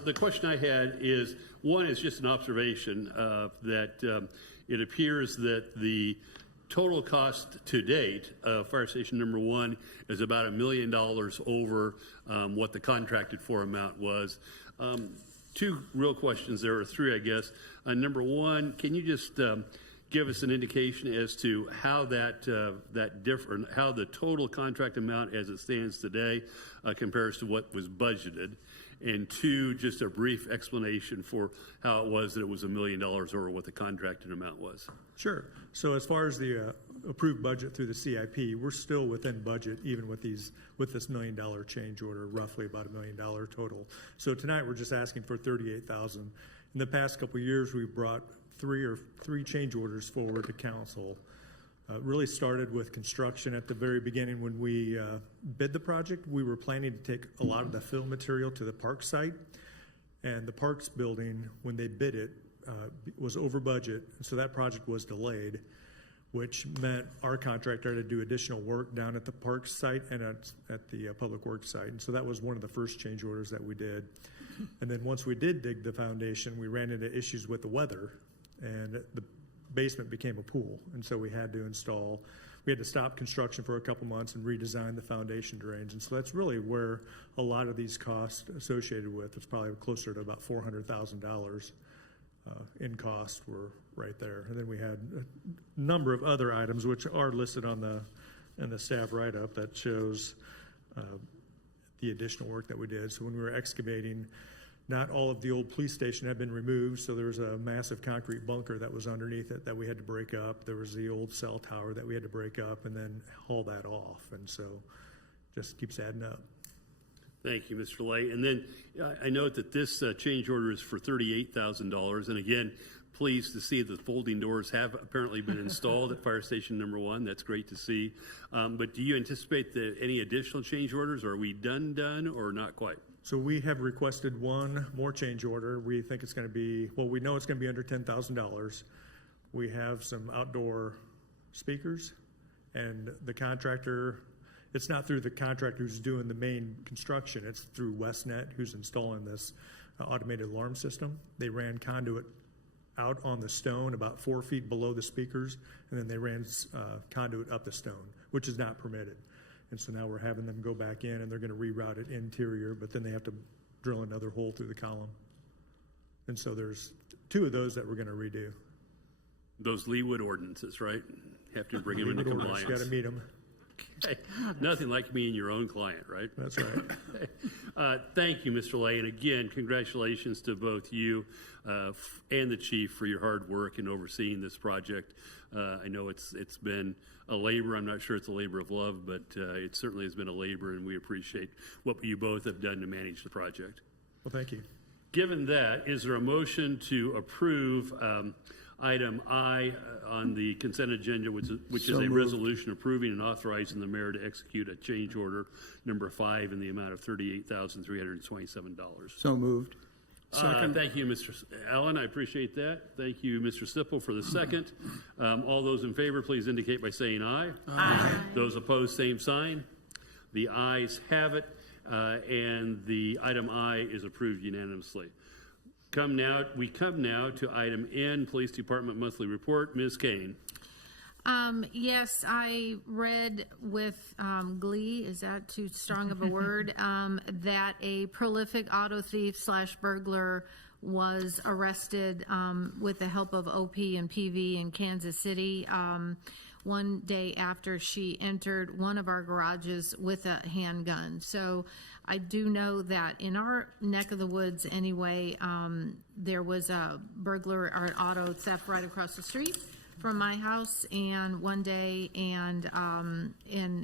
The question I had is, one is just an observation that it appears that the total cost to date of Fire Station number 1 is about $1 million over what the contracted for amount was. Two real questions there, or three, I guess. Number one, can you just give us an indication as to how how the total contract amount as it stands today compares to what was budgeted? And two, just a brief explanation for how it was that it was $1 million over what the contracted amount was. Sure. So as far as the approved budget through the CIP, we're still within budget, even with this $1 million change order, roughly about $1 million total. So tonight we're just asking for $38,000. In the past couple of years, we've brought three change orders forward to council. Really started with construction at the very beginning. When we bid the project, we were planning to take a lot of the fill material to the park site. And the parks building, when they bid it, was over budget, so that project was delayed, which meant our contractor had to do additional work down at the park site and at the public works site. And so that was one of the first change orders that we did. And then once we did dig the foundation, we ran into issues with the weather, and the basement became a pool. And so we had to stop construction for a couple months and redesign the foundation drains. And so that's really where a lot of these costs associated with, it's probably closer to about $400,000 in cost were right there. And then we had a number of other items which are listed in the staff write-up that shows the additional work that we did. So when we were excavating, not all of the old police station had been removed, so there was a massive concrete bunker that was underneath it that we had to break up. There was the old cell tower that we had to break up and then haul that off. And so just keeps adding up. Thank you, Mr. Lay. And then I note that this change order is for $38,000. And again, pleased to see that the folding doors have apparently been installed at Fire Station Number 1. That's great to see. But do you anticipate any additional change orders? Are we done, or not quite? So we have requested one more change order. We think it's going to be, well, we know it's going to be under $10,000. We have some outdoor speakers, and the contractor, it's not through the contractor who's doing the main construction. It's through Westnet, who's installing this automated alarm system. They ran conduit out on the stone about 4 feet below the speakers, and then they ran conduit up the stone, which is not permitted. And so now we're having them go back in, and they're going to reroute it interior, but then they have to drill another hole through the column. And so there's 2 of those that we're going to redo. Those Leawood ordinances, right? Have to bring them into compliance. Got to meet them. Okay. Nothing like me and your own client, right? That's right. Thank you, Mr. Lay. And again, congratulations to both you and the chief for your hard work in overseeing this project. I know it's been a labor. I'm not sure it's a labor of love, but it certainly has been a labor, and we appreciate what you both have done to manage the project. Well, thank you. Given that, is there a motion to approve item I on the consent agenda, which is a resolution approving and authorizing the mayor to execute a change order number 5 in the amount of $38,327? So moved. Second. Thank you, Mr. Allen. I appreciate that. Thank you, Mr. Sipple, for the second. All those in favor, please indicate by saying aye. Aye. Those opposed, same sign. The ayes have it, and the item I is approved unanimously. We come now to item N, Police Department Monthly Report. Ms. Kane. Yes, I read with glee, is that too strong of a word, that a prolific auto thief / burglar was arrested with the help of OP and PV in Kansas City one day after she entered one of our garages with a handgun. So I do know that in our neck of the woods anyway, there was a burglar or an auto theft right across the street from my house, and one day, and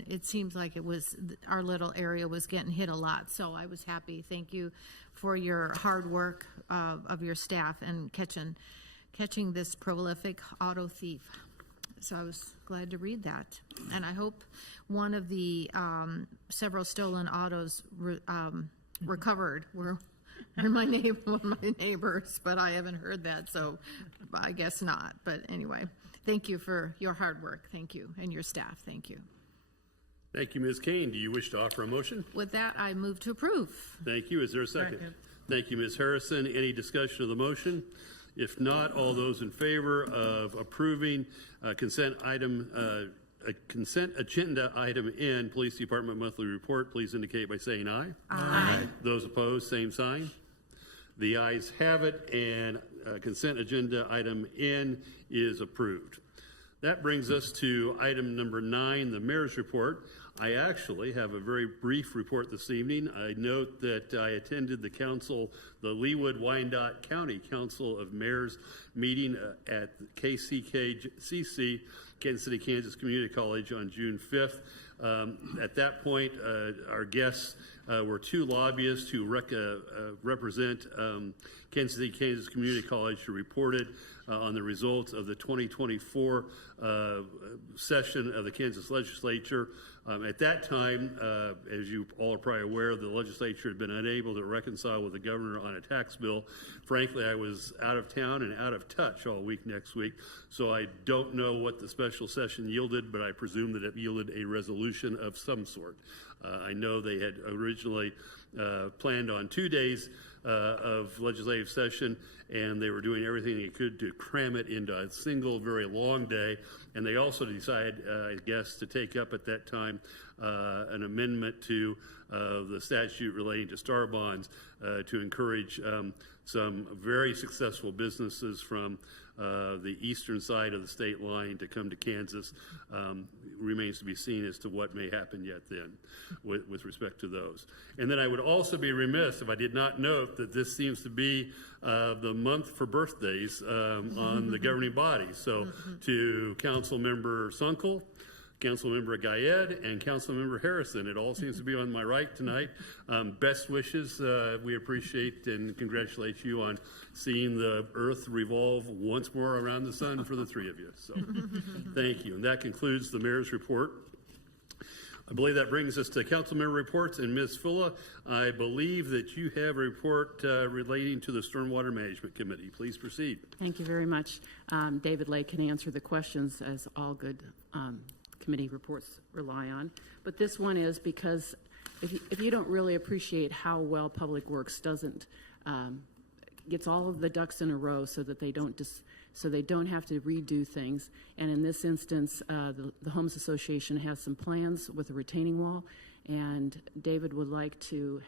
it seems like it was, our little area was getting hit a lot. So I was happy. Thank you for your hard work of your staff and catching this prolific auto thief. So I was glad to read that, and I hope one of the several stolen autos recovered were one of my neighbors, but I haven't heard that, so I guess not. But anyway, thank you for your hard work. Thank you, and your staff. Thank you. Thank you, Ms. Kane. Do you wish to offer a motion? With that, I move to approve. Thank you. Is there a second? Second. Thank you, Ms. Harrison. Any discussion of the motion? If not, all those in favor of approving consent agenda item N, Police Department Monthly Report, please indicate by saying aye. Aye. Those opposed, same sign. The ayes have it, and consent agenda item N is approved. That brings us to item number 9, the mayor's report. I actually have a very brief report this evening. I note that I attended the Leawood-Wyandotte County Council of Mayors meeting at KCC, Kansas City, Kansas Community College on June 5th. At that point, our guests were 2 lobbyists who represent Kansas City, Kansas Community College reported on the results of the 2024 session of the Kansas legislature. At that time, as you all are probably aware, the legislature had been unable to reconcile with the governor on a tax bill. Frankly, I was out of town and out of touch all week next week, so I don't know what the special session yielded, but I presume that it yielded a resolution of some sort. I know they had originally planned on 2 days of legislative session, and they were doing everything they could to cram it into a single, very long day. And they also decided, I guess, to take up at that time an amendment to the statute relating to star bonds to encourage some very successful businesses from the eastern side of the state line to come to Kansas. Remains to be seen as to what may happen yet then with respect to those. And then I would also be remiss if I did not note that this seems to be the month for birthdays on the governing body. So to Council Member Sunkel, Councilmember Gayed, and Councilmember Harrison. It all seems to be on my right tonight. Best wishes. We appreciate and congratulate you on seeing the Earth revolve once more around the sun for the three of you. So thank you. And that concludes the mayor's report. I believe that brings us to council member reports. And Ms. Fulla, I believe that you have a report relating to the Stormwater Management Committee. Please proceed. Thank you very much. David Lake can answer the questions, as all good committee reports rely on. But this one is because if you don't really appreciate how well Public Works gets all of the ducks in a row so that they don't have to redo things. And in this instance, the Homes Association has some plans with a retaining wall, and David would like to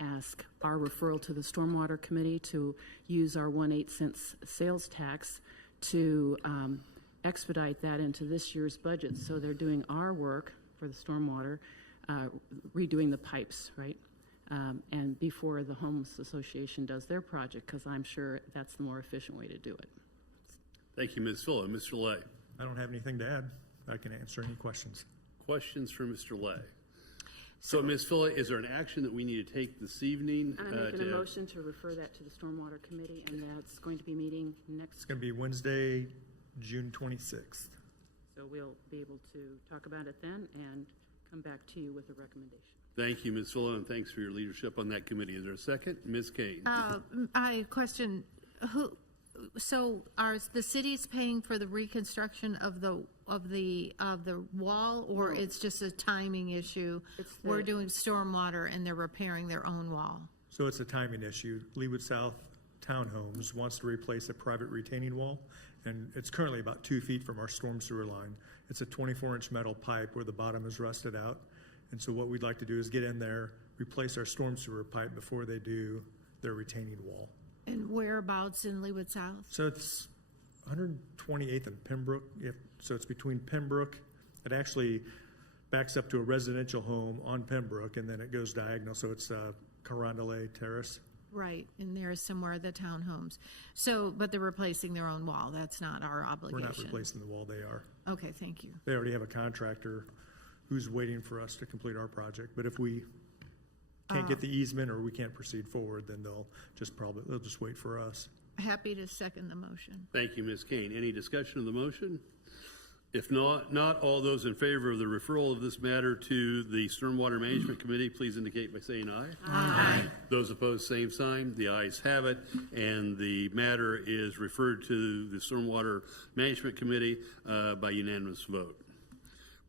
ask our referral to the Stormwater Committee to use our 1/8 cents sales tax to expedite that into this year's budget. So they're doing our work for the stormwater, redoing the pipes, right? And before the Homes Association does their project, because I'm sure that's the more efficient way to do it. Thank you, Ms. Fulla. Mr. Lay. I don't have anything to add. I can answer any questions. Questions for Mr. Lay. So, Ms. Fulla, is there an action that we need to take this evening? I'm making a motion to refer that to the Stormwater Committee, and that's going to be meeting next. It's going to be Wednesday, June 26th. So we'll be able to talk about it then and come back to you with a recommendation. Thank you, Ms. Fulla, and thanks for your leadership on that committee. Is there a second? Ms. Kane. I question so are the cities paying for the reconstruction of the wall, or it's just a timing issue? We're doing stormwater and they're repairing their own wall. So it's a timing issue. Leawood South Townhomes wants to replace a private retaining wall, and it's currently about 2 feet from our storm sewer line. It's a 24-inch metal pipe where the bottom is rusted out. And so what we'd like to do is get in there, replace our storm sewer pipe before they do their retaining wall. And whereabouts in Leawood South? So it's 128th and Pembroke. So it's between Pembroke. It actually backs up to a residential home on Pembroke, and then it goes diagonal. So it's Carondelet Terrace. Right, and there is somewhere the townhomes. So, but they're replacing their own wall. That's not our obligation. We're not replacing the wall. They are. Okay, thank you. They already have a contractor who's waiting for us to complete our project. But if we can't get the easement or we can't proceed forward, then they'll just wait for us. Happy to second the motion. Thank you, Ms. Kane. Any discussion of the motion? If not all those in favor of the referral of this matter to the Stormwater Management Committee, please indicate by saying aye. Aye. Those opposed, same sign. The ayes have it, and the matter is referred to the Stormwater Management Committee by unanimous vote.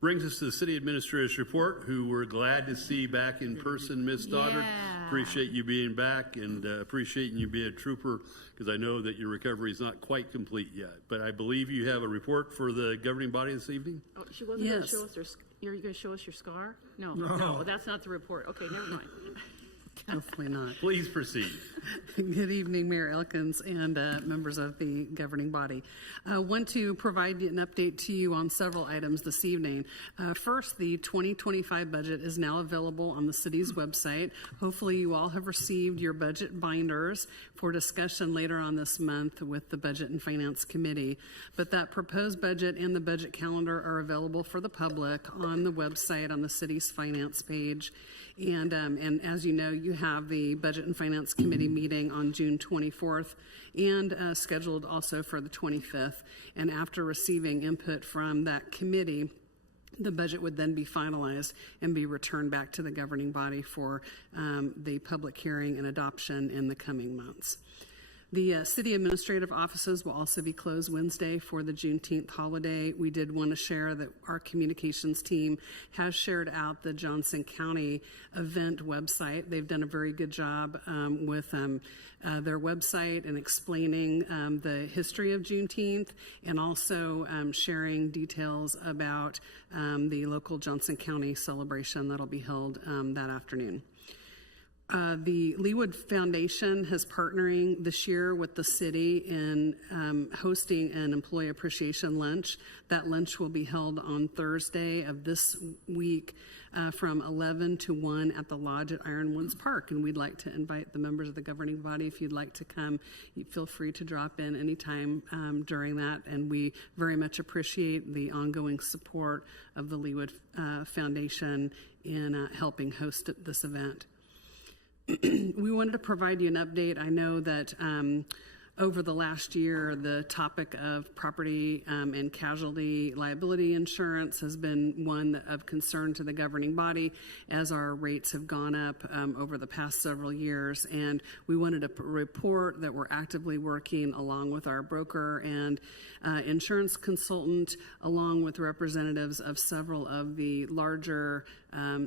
Brings us to the City Administrator's report, who we're glad to see back in person, Ms. Stoddard. Yeah. Appreciate you being back, and appreciating you being a trooper, because I know that your recovery is not quite complete yet. But I believe you have a report for the governing body this evening? Oh, she wasn't going to show us you're going to show us your scar? No, that's not the report. Okay, never mind. Hopefully not. Please proceed. Good evening, Mayor Elkins and members of the governing body. I want to provide an update to you on several items this evening. First, the 2025 budget is now available on the city's website. Hopefully you all have received your budget binders for discussion later on this month with the Budget and Finance Committee. But that proposed budget and the budget calendar are available for the public on the website on the city's finance page. And as you know, you have the Budget and Finance Committee meeting on June 24th and scheduled also for the 25th. And after receiving input from that committee, the budget would then be finalized and be returned back to the governing body for the public hearing and adoption in the coming months. The city administrative offices will also be closed Wednesday for the Juneteenth holiday. We did want to share that our communications team has shared out the Johnson County event website. They've done a very good job with their website and explaining the history of Juneteenth, and also sharing details about the local Johnson County celebration that'll be held that afternoon. The Leawood Foundation is partnering this year with the city in hosting an employee appreciation lunch. That lunch will be held on Thursday of this week from 11 to 1 at the Lodge at Ironwoods Park. And we'd like to invite the members of the governing body, if you'd like to come, you feel free to drop in anytime during that. And we very much appreciate the ongoing support of the Leawood Foundation in helping host this event. We wanted to provide you an update. I know that over the last year, the topic of property and casualty liability insurance has been one of concern to the governing body as our rates have gone up over the past several years. And we wanted to report that we're actively working along with our broker and insurance consultant, along with representatives of several of the larger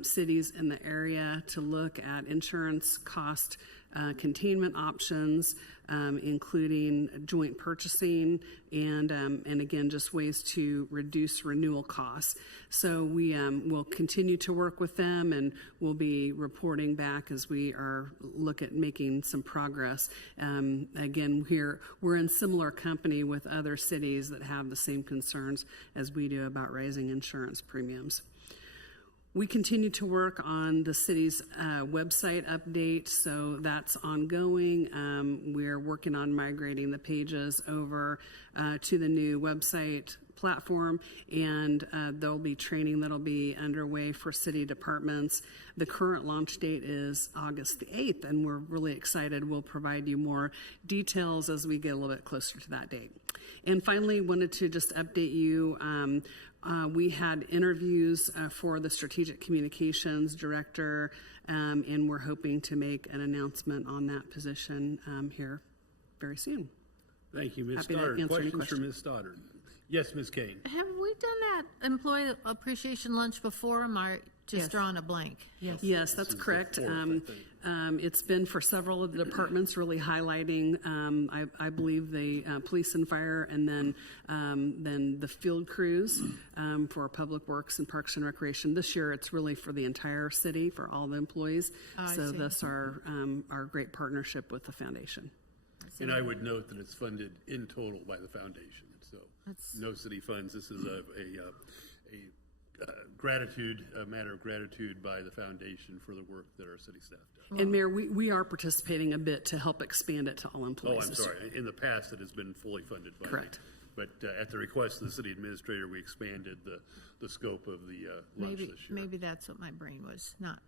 cities in the area, to look at insurance cost containment options, including joint purchasing and again, just ways to reduce renewal costs. So we will continue to work with them, and we'll be reporting back as we look at making some progress. Again, we're in similar company with other cities that have the same concerns as we do about rising insurance premiums. We continue to work on the city's website update, so that's ongoing. We're working on migrating the pages over to the new website platform, and there'll be training that'll be underway for city departments. The current launch date is August the 8th, and we're really excited. We'll provide you more details as we get a little bit closer to that date. And finally, wanted to just update you. We had interviews for the Strategic Communications Director, and we're hoping to make an announcement on that position here very soon. Thank you, Ms. Happy to Stoddard. answer any Questions for Ms. Stoddard? Yes, Ms. Kane. Have we done that employee appreciation lunch before? Am I just drawing a blank? Yes, that's correct. It's been for several of the departments, really highlighting, I believe, the police and fire, and then the field crews for Public Works and Parks and Recreation. This year, it's really for the entire city, for all the employees. So that's our great partnership with the foundation. And I would note that it's funded in total by the foundation. So no city funds. This is a matter of gratitude by the foundation for the work that our city staff does. And Mayor, we are participating a bit to help expand it to all employees. Oh, I'm sorry. In the past, it has been fully funded by Correct. But at the request of the city administrator, we expanded the scope of the lunch this year. Maybe that's what my brain was not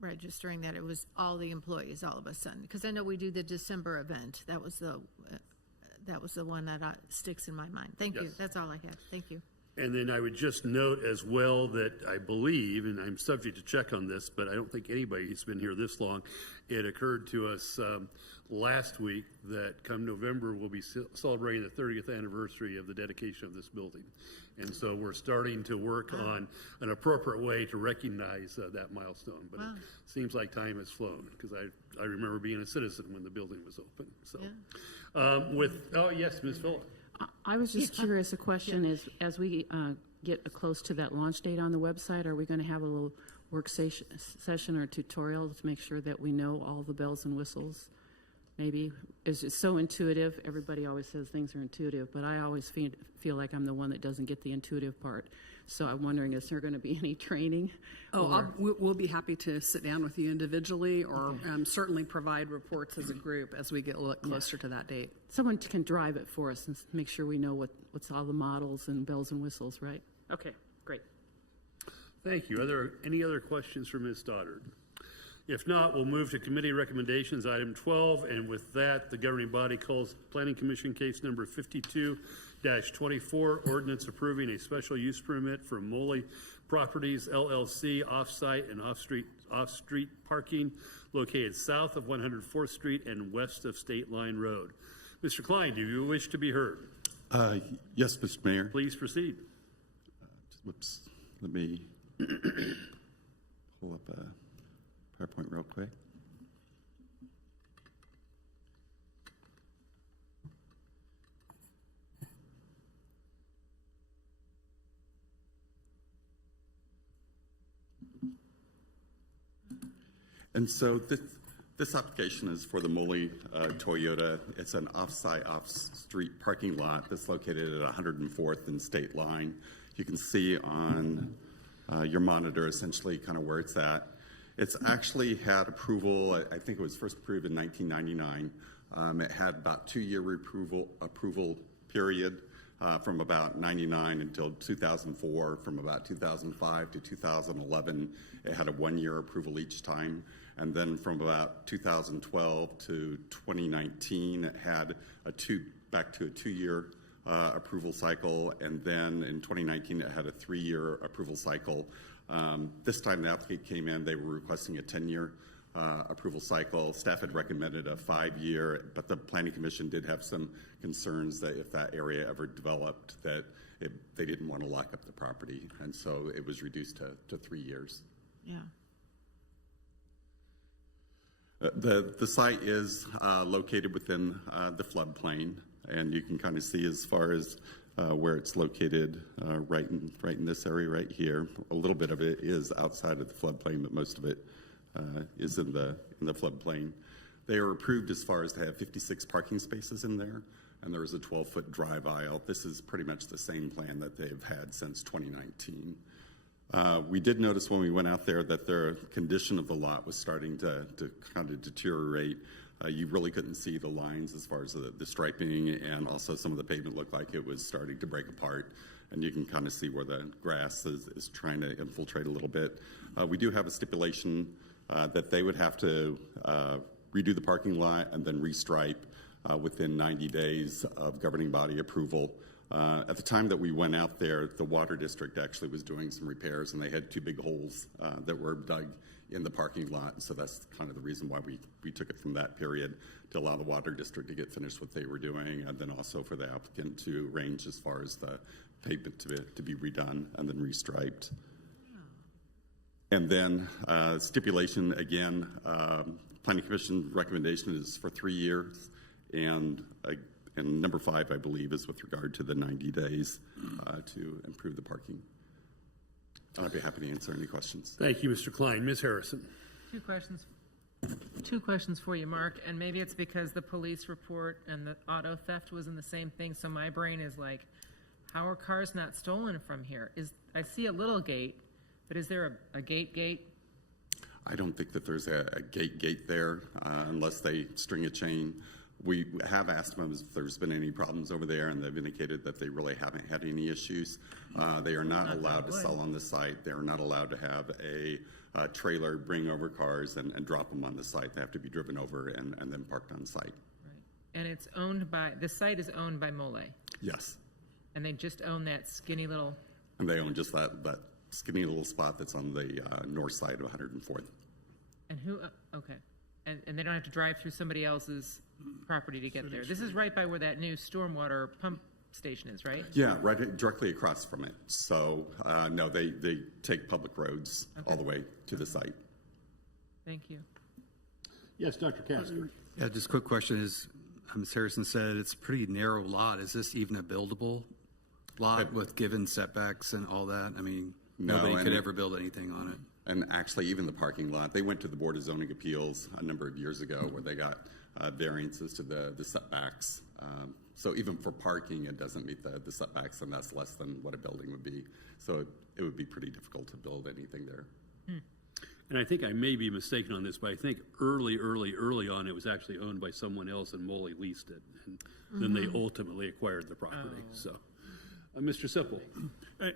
registering, that it was all the employees all of a sudden. Because I know we do the December event. That was the one that sticks in my mind. Thank you. Yes. That's all I had. Thank you. And then I would just note as well that I believe, and I'm subject to check on this, but I don't think anybody who's been here this long, it occurred to us last week that come November we'll be celebrating the 30th anniversary of the dedication of this building. And so we're starting to work on an appropriate way to recognize that milestone. But it seems like time has flown, because I remember being a citizen when the building was open. So yes, Ms. Phillip. I was just curious, a question is, as we get close to that launch date on the website, are we going to have a little work session or tutorial to make sure that we know all the bells and whistles? Maybe it's just so intuitive. Everybody always says things are intuitive, but I always feel like I'm the one that doesn't get the intuitive part. So I'm wondering, is there going to be any training? We'll be happy to sit down with you individually, or certainly provide reports as a group as we get a little closer to that date. Someone can drive it for us and make sure we know what's all the models and bells and whistles, right? Okay, great. Thank you. Are there any other questions for Ms. Stoddard? If not, we'll move to committee recommendations, item 12, and with that, the governing body calls Planning Commission case number 52-24, ordinance approving a special use permit for Moley Properties LLC off-site and off-street parking located south of 104th Street and west of State Line Road. Mr. Klein, do you wish to be heard? Yes, Mr. Mayor. Please proceed. Whoops. Let me pull up a PowerPoint real quick. And so this application is for the Moley Toyota. It's an off-site, off-street parking lot that's located at 104th and State Line. You can see on your monitor essentially kind of where it's at. It's actually had approval, I think it was first approved in 1999. It had about 2-year approval period from about 99 until 2004. From about 2005 to 2011, it had a 1-year approval each time. And then from about 2012 to 2019, it had back to a 2-year approval cycle, and then in 2019 it had a 3-year approval cycle. This time the applicant came in, they were requesting a 10-year approval cycle. Staff had recommended a 5-year, but the Planning Commission did have some concerns that if that area ever developed, that they didn't want to lock up the property, and so it was reduced to 3 years. Yeah. The site is located within the floodplain, and you can kind of see as far as where it's located, right in this area right here. A little bit of it is outside of the floodplain, but most of it is in the floodplain. They are approved as far as to have 56 parking spaces in there, and there is a 12-foot drive aisle. This is pretty much the same plan that they've had since 2019. We did notice when we went out there that the condition of the lot was starting to kind of deteriorate. You really couldn't see the lines as far as the striping, and also some of the pavement looked like it was starting to break apart. And you can kind of see where the grass is trying to infiltrate a little bit. We do have a stipulation that they would have to redo the parking lot and then restripe within 90 days of governing body approval. At the time that we went out there, the water district actually was doing some repairs, and they had 2 big holes that were dug in the parking lot. And so that's kind of the reason why we took it from that period, to allow the water district to get finished what they were doing, and then also for the applicant to arrange as far as the pavement to be redone and then restriped. And then stipulation, again, Planning Commission recommendation is for 3 years, and number 5, I believe, is with regard to the 90 days to improve the parking. I'd be happy to answer any questions. Thank you, Mr. Klein. Ms. Harrison. Two questions for you, Mark, and maybe it's because the police report and the auto theft was in the same thing, so my brain is like, how are cars not stolen from here? I see a little gate, but is there a gate? I don't think that there's a gate there unless they string a chain. We have asked them if there's been any problems over there, and they've indicated that they really haven't had any issues. They are not allowed to sell on the site. They are not allowed to have a trailer bring over cars and drop them on the site. They have to be driven over and then parked on site. Right. And the site is owned by Mole. Yes. And they just own that skinny little... And they own just that skinny little spot that's on the north side of 104th. And who... okay. And they don't have to drive through somebody else's property to get there. This is right by where that new stormwater pump station is, right? Yeah, right directly across from it. So, no, they take public roads all the way to the site. Thank you. Yes, Dr. Castor. Yeah, just a quick question is, Ms. Harrison said it's a pretty narrow lot. Is this even a buildable lot with given setbacks and all that? I mean, nobody could ever build anything on it. And actually, even the parking lot, they went to the Board of Zoning Appeals a number of years ago where they got variances to the setbacks. So even for parking, it doesn't meet the setbacks, and that's less than what a building would be. So it would be pretty difficult to build anything there. And I think I may be mistaken on this, but I think early on, it was actually owned by someone else, and Moley leased it. And then they ultimately acquired the property. So Mr. Sipple.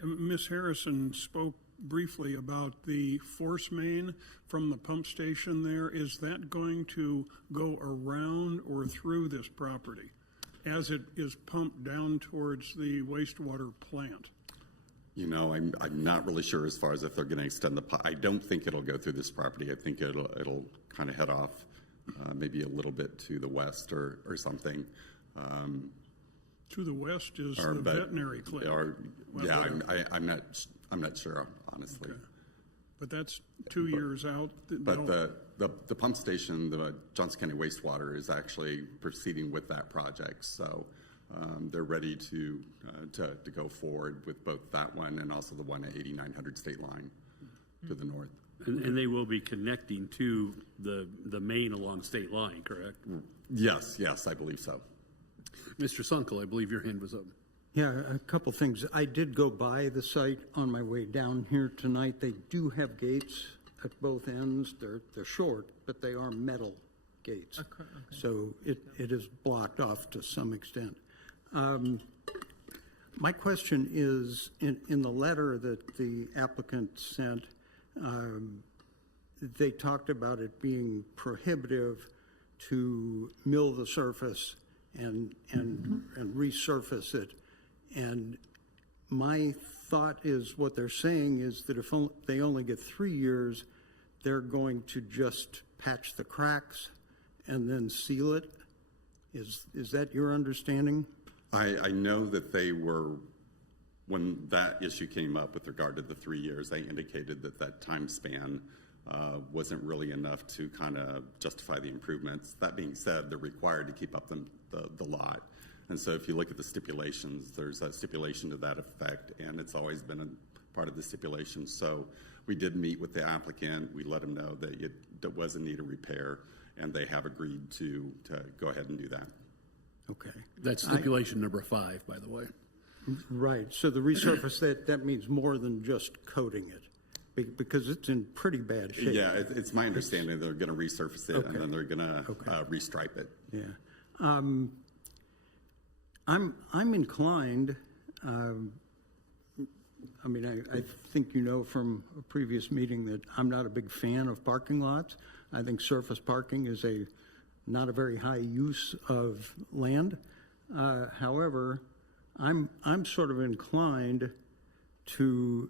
Ms. Harrison spoke briefly about the force main from the pump station there. Is that going to go around or through this property as it is pumped down towards the wastewater plant? You know, I'm not really sure as far as if they're going to extend the. I don't think it'll go through this property. I think it'll kind of head off, maybe a little bit to the west or something. To the west is the veterinary clinic. I'm not sure, honestly. Okay. But that's 2 years out. But the pump station, the Johnson County Wastewater, is actually proceeding with that project. So they're ready to go forward with both that one and also the one at 8900 State Line to the north. And they will be connecting to the main along State Line, correct? Yes, I believe so. Mr. Sunkel, I believe your hand was up. Yeah, a couple things. I did go by the site on my way down here tonight. They do have gates at both ends. They're short, but they are metal gates. Okay. So it is blocked off to some extent. My question is, in the letter that the applicant sent, they talked about it being prohibitive to mill the surface and resurface it. And my thought is what they're saying is that if they only get 3 years, they're going to just patch the cracks and then seal it. Is that your understanding? I know that they were, when that issue came up with regard to the 3 years, they indicated that time span wasn't really enough to kind of justify the improvements. That being said, they're required to keep up the lot. And so if you look at the stipulations, there's a stipulation to that effect, and it's always been a part of the stipulation. So we did meet with the applicant. We let them know that it was in need of repair, and they have agreed to go ahead and do that. Okay. That's stipulation number 5, by the way. Right. So the resurface, that means more than just coating it, because it's in pretty bad shape. Yeah, it's my understanding they're going to resurface it, and then they're going to restripe it. Yeah. I'm inclined, I think you know from a previous meeting that I'm not a big fan of parking lots. I think surface parking is not a very high use of land. However, I'm sort of inclined to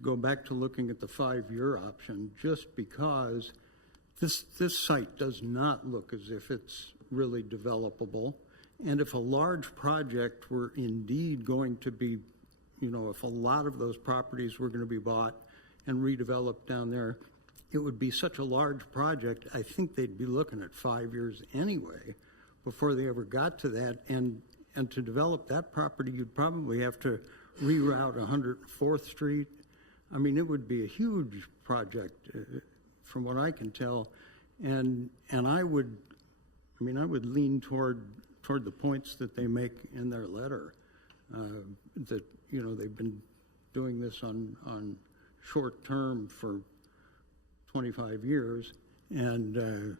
go back to looking at the 5-year option, just because this site does not look as if it's really developable. And if a large project were indeed going to be, if a lot of those properties were going to be bought and redeveloped down there, it would be such a large project, I think they'd be looking at 5 years anyway before they ever got to that. And to develop that property, you'd probably have to reroute 104th Street. I mean, it would be a huge project from what I can tell. And I would lean toward the points that they make in their letter, that they've been doing this on short term for 25 years, and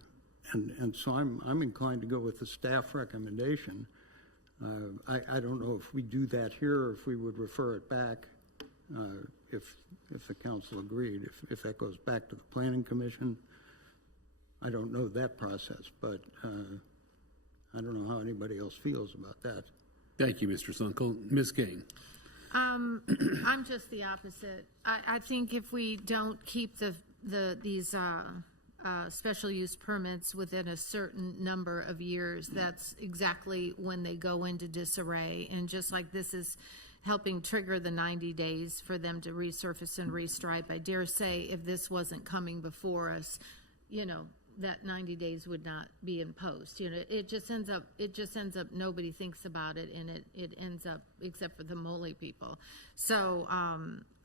so I'm inclined to go with the staff recommendation. I don't know if we do that here or if we would refer it back, if the council agreed. If that goes back to the Planning Commission, I don't know that process, but I don't know how anybody else feels about that. Thank you, Mr. Sunkel. Ms. King. I'm just the opposite. I think if we don't keep these special use permits within a certain number of years, that's exactly when they go into disarray. And just like this is helping trigger the 90 days for them to resurface and restripe, I dare say if this wasn't coming before us, that 90 days would not be imposed. It just ends up nobody thinks about it, and it ends up, except for the Mole people. So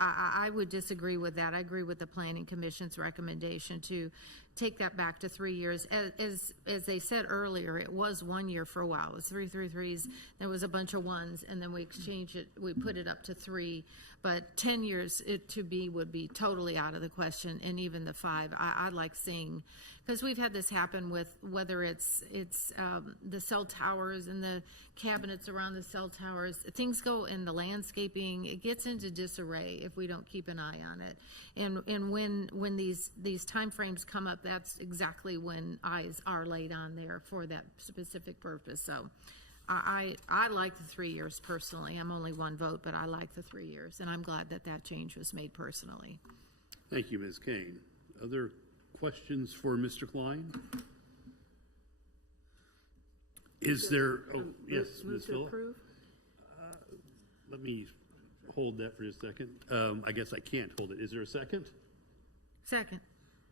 I would disagree with that. I agree with the Planning Commission's recommendation to take that back to 3 years. As they said earlier, it was 1 year for a while. It was 3 3s. There was a bunch of 1s, and then we exchanged it. We put it up to 3. But 10 years would be totally out of the question, and even the 5. I'd like seeing, because we've had this happen with whether it's the cell towers and the cabinets around the cell towers. Things go in the landscaping, it gets into disarray if we don't keep an eye on it. And when these timeframes come up, that's exactly when eyes are laid on there for that specific purpose. So I like the 3 years personally. I'm only one vote, but I like the 3 years, and I'm glad that that change was made personally. Thank you, Ms. Kane. Other questions for Mr. Klein? Is there, yes, Ms. Phil? Let me hold that for a second. I guess I can't hold it. Is there a second? Second.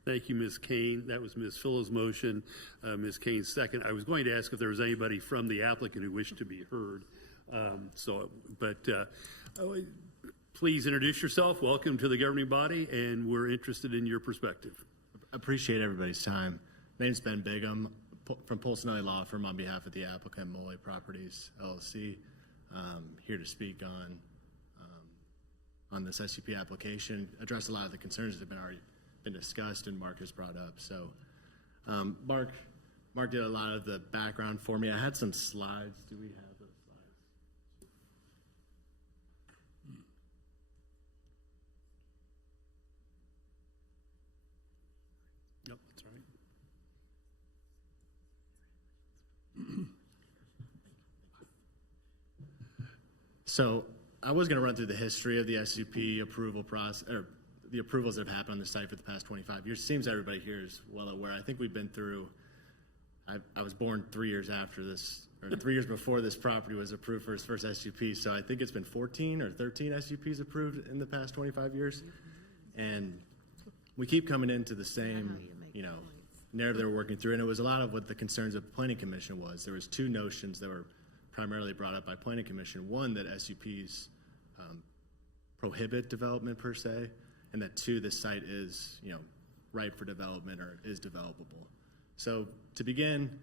Thank you, Ms. Kane. That was Ms. Phil's motion, Ms. Kane's second. I was going to ask if there was anybody from the applicant who wished to be heard. Please introduce yourself. Welcome to the governing body, and we're interested in your perspective. Appreciate everybody's time. My name's Ben Bigham from Polsinelli Law Firm on behalf of the applicant Mole Properties LLC. Here to speak on this SUP application, address a lot of the concerns that have already been discussed and Mark has brought up. So Mark did a lot of the background for me. I had some slides. Do we have those slides? Nope, that's all right. So I was going to run through the history of the SUP approval process, or the approvals that have happened on the site for the past 25 years. Seems everybody here is well aware. I think we've been through, I was born 3 years after this, or 3 years before this property was approved for its first SUP. So I think it's been 14 or 13 SUPs approved in the past 25 years. And we keep coming into the same, narrative that we're working through. And it was a lot of what the concerns of the Planning Commission was. There was two notions that were primarily brought up by Planning Commission. One, that SUPs prohibit development per se, and that two, this site is, ripe for development or is developable. So to begin,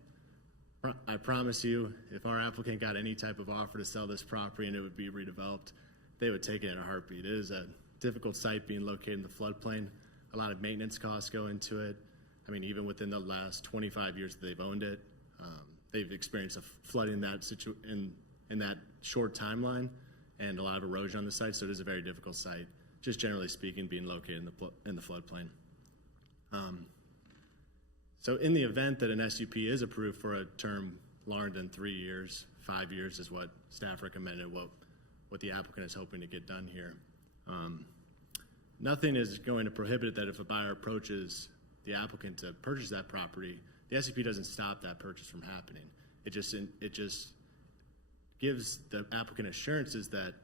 I promise you, if our applicant got any type of offer to sell this property and it would be redeveloped, they would take it in a heartbeat. It is a difficult site being located in the floodplain. A lot of maintenance costs go into it. I mean, even within the last 25 years that they've owned it, they've experienced a flooding in that short timeline and a lot of erosion on the site. So it is a very difficult site, just generally speaking, being located in the floodplain. So in the event that an SUP is approved for a term longer than 3 years, 5 years is what staff recommended, what the applicant is hoping to get done here. Nothing is going to prohibit that if a buyer approaches the applicant to purchase that property, the SUP doesn't stop that purchase from happening. It just gives the applicant assurances that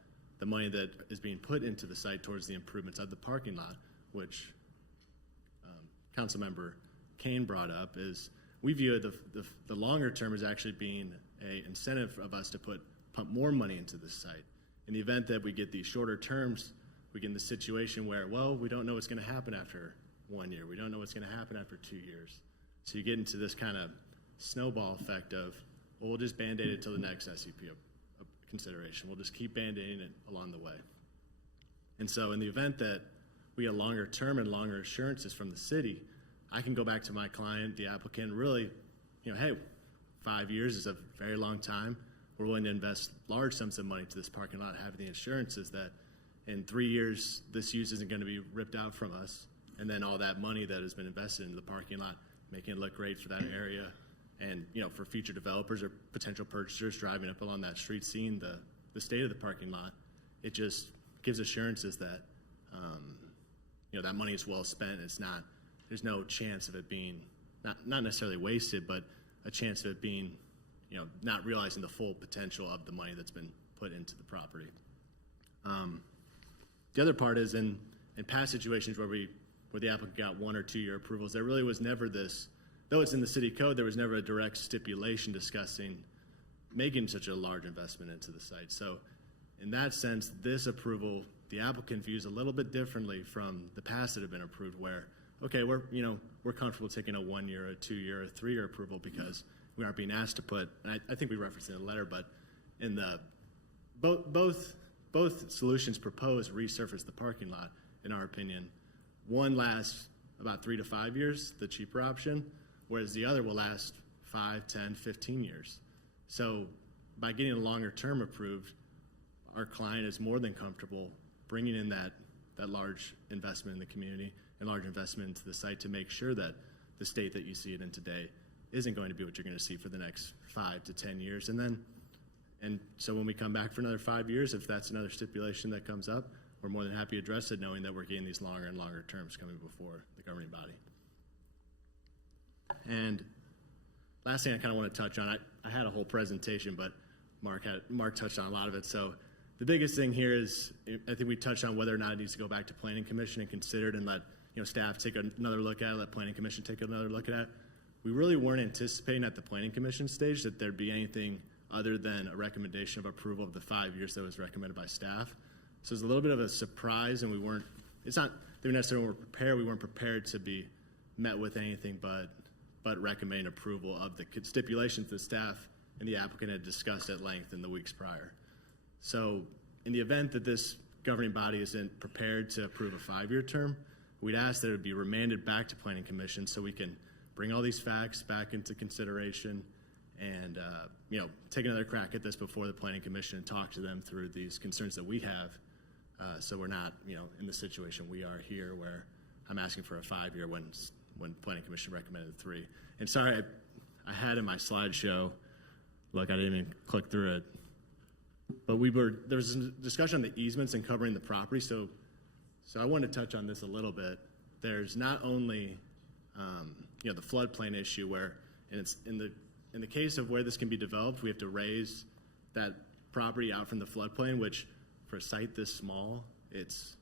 the money that is being put into the site towards the improvements of the parking lot, which Councilmember Kane brought up, is we view the longer term as actually being an incentive of us to pump more money into this site. In the event that we get these shorter terms, we get in the situation where, well, we don't know what's going to happen after 1 year. We don't know what's going to happen after 2 years. So you get into this kind of snowball effect of, well, we'll just Band-Aid it until the next SUP consideration. We'll just keep Band-Aiding it along the way. And so in the event that we get longer term and longer assurances from the city, I can go back to my client, the applicant, really, hey, 5 years is a very long time. We're willing to invest large sums of money to this parking lot, having the assurances that in 3 years, this use isn't going to be ripped out from us. And then all that money that has been invested into the parking lot, making it look great for that area. And, for future developers or potential purchasers driving up along that street, seeing the state of the parking lot, it just gives assurances that, that money is well spent. There's no chance of it being, not necessarily wasted, but a chance of it being, not realizing the full potential of the money that's been put into the property. The other part is in past situations where the applicant got 1 or 2 year approvals, there really was never this, though it's in the city code, there was never a direct stipulation discussing making such a large investment into the site. So in that sense, this approval, the applicant views a little bit differently from the past that have been approved, where, okay, we're comfortable taking a 1 year, a 2 year, a 3 year approval because we aren't being asked to put, and I think we referenced it in the letter, but in the, both solutions proposed resurface the parking lot, in our opinion. One lasts about 3 to 5 years, the cheaper option, whereas the other will last 5, 10, 15 years. So by getting a longer term approved, our client is more than comfortable bringing in that large investment in the community and large investment into the site to make sure that the state that you see it in today isn't going to be what you're going to see for the next 5 to 10 years. And so when we come back for another 5 years, if that's another stipulation that comes up, we're more than happy to address it, knowing that we're getting these longer and longer terms coming before the governing body. And last thing I kind of want to touch on, I had a whole presentation, but Mark touched on a lot of it. So the biggest thing here is, I think we touched on whether or not it needs to go back to Planning Commission and consider it, and let staff take another look at it, let Planning Commission take another look at it. We really weren't anticipating at the Planning Commission stage that there'd be anything other than a recommendation of approval of the 5 years that was recommended by staff. So it's a little bit of a surprise, and it's not that we necessarily weren't prepared. We weren't prepared to be met with anything but recommending approval of the stipulations the staff and the applicant had discussed at length in the weeks prior. So in the event that this governing body isn't prepared to approve a 5-year term, we'd ask that it be remanded back to Planning Commission so we can bring all these facts back into consideration and take another crack at this before the Planning Commission and talk to them through these concerns that we have, so we're not in the situation we are here where I'm asking for a 5-year when Planning Commission recommended 3. And sorry, I had in my slideshow, look, I didn't even click through it, but there was a discussion on the easements and covering the property. So I wanted to touch on this a little bit. There's not only the floodplain issue where, and it's in the case of where this can be developed, we have to raise that property out from the floodplain, which for a site this small, it's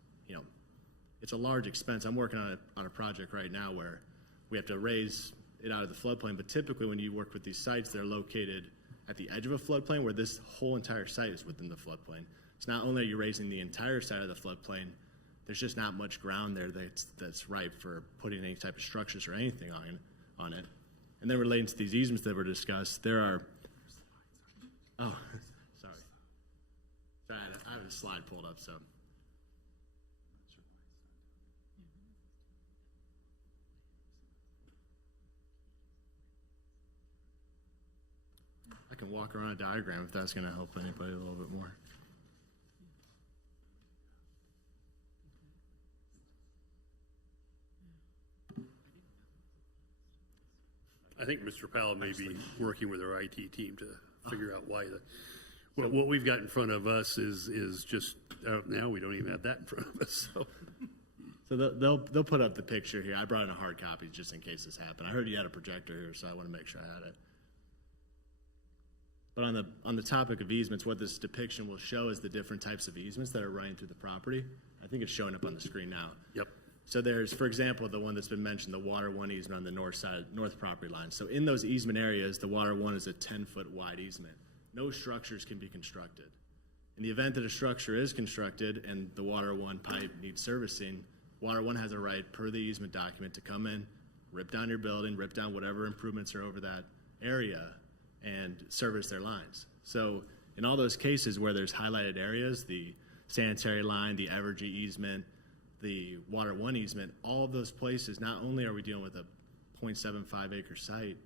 a large expense. I'm working on a project right now where we have to raise it out of the floodplain, but typically when you work with these sites, they're located at the edge of a floodplain where this whole entire site is within the floodplain. So not only are you raising the entire side of the floodplain, there's just not much ground there that's ripe for putting any type of structures or anything on it. And then relating to these easements that were discussed, there are, sorry, I have a slide pulled up, so. I can walk around a diagram if that's going to help anybody a little bit more. I think Mr. Powell may be working with our IT team to figure out why what we've got in front of us is just now we don't even have that in front of us. So they'll put up the picture here. I brought in a hard copy just in case this happened. I heard you had a projector here, so I want to make sure I had it. But on the topic of easements, what this depiction will show is the different types of easements that are running through the property. I think it's showing up on the screen now. Yep. So there's, for example, the one that's been mentioned, the Water 1 easement on the north property line. So in those easement areas, the Water 1 is a 10-foot wide easement. No structures can be constructed. In the event that a structure is constructed and the Water 1 pipe needs servicing, Water 1 has a right per the easement document to come in, rip down your building, rip down whatever improvements are over that area, and service their lines. So in all those cases where there's highlighted areas, the sanitary line, the Evergy easement, the Water 1 easement, all of those places, not only are we dealing with a 0.75 acre site,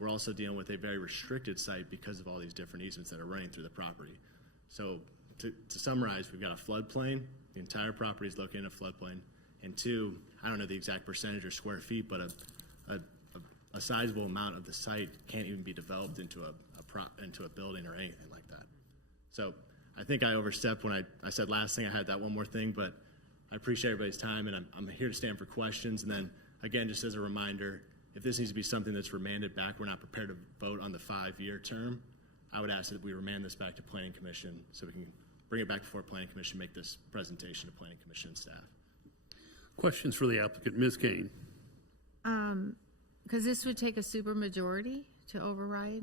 we're also dealing with a very restricted site because of all these different easements that are running through the property. So to summarize, we've got a floodplain. The entire property is located in a floodplain. And 2, I don't know the exact percentage or square feet, but a sizable amount of the site can't even be developed into a building or anything like that. So I think I overstepped when I said last thing. I had that one more thing, but I appreciate everybody's time, and I'm here to stand for questions. And then, again, just as a reminder, if this needs to be something that's remanded back, we're not prepared to vote on the 5-year term, I would ask that we remand this back to Planning Commission so we can bring it back before Planning Commission, make this presentation to Planning Commission staff. Questions for the applicant, Ms. Kane? Because this would take a supermajority to override.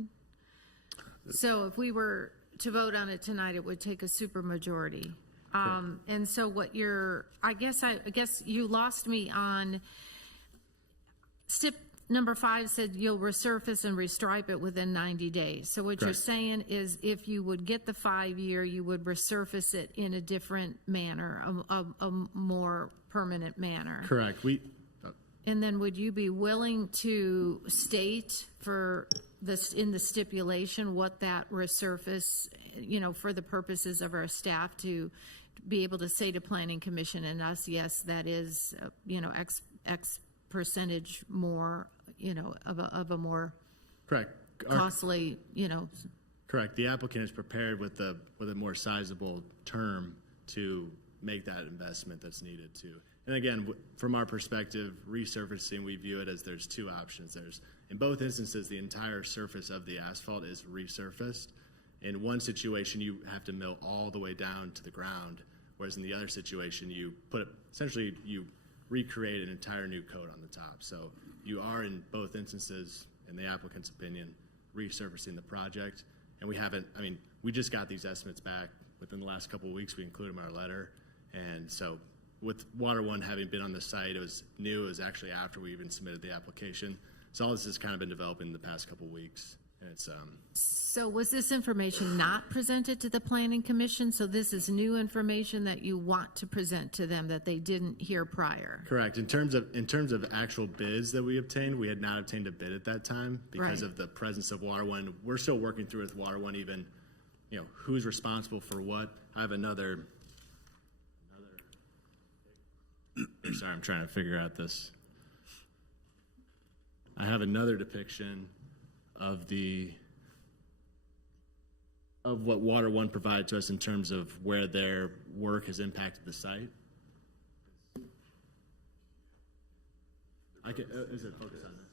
So if we were to vote on it tonight, it would take a supermajority. And so what I guess you lost me on step number 5 said you'll resurface and restripe it within 90 days. So what you're saying is if you would get the 5-year, you would resurface it in a different manner, a more permanent manner. Correct. And then would you be willing to state for this, in the stipulation, what that resurface, for the purposes of our staff to be able to say to Planning Commission and us, yes, that is, X percentage more, of a more Correct. costly, Correct. The applicant is prepared with a more sizable term to make that investment that's needed to. And again, from our perspective, resurfacing, we view it as there's two options. There's, in both instances, the entire surface of the asphalt is resurfaced. In one situation, you have to mill all the way down to the ground, whereas in the other situation, you essentially you recreate an entire new coat on the top. So you are, in both instances, in the applicant's opinion, resurfacing the project. And we just got these estimates back within the last couple of weeks. We included them in our letter. And so with Water One having been on the site, it was new. It was actually after we even submitted the application. So all this has kind of been developing the past couple of weeks. And it's So was this information not presented to the Planning Commission? So this is new information that you want to present to them that they didn't hear prior? correct. In terms of actual bids that we obtained, we had not obtained a bid at that time because Right. of the presence of Water One. We're still working through with Water One, even, who's responsible for what. I have another. Sorry, I'm trying to figure out this. I have another depiction of what Water One provided to us in terms of where their work has impacted the site. Is it focused on this?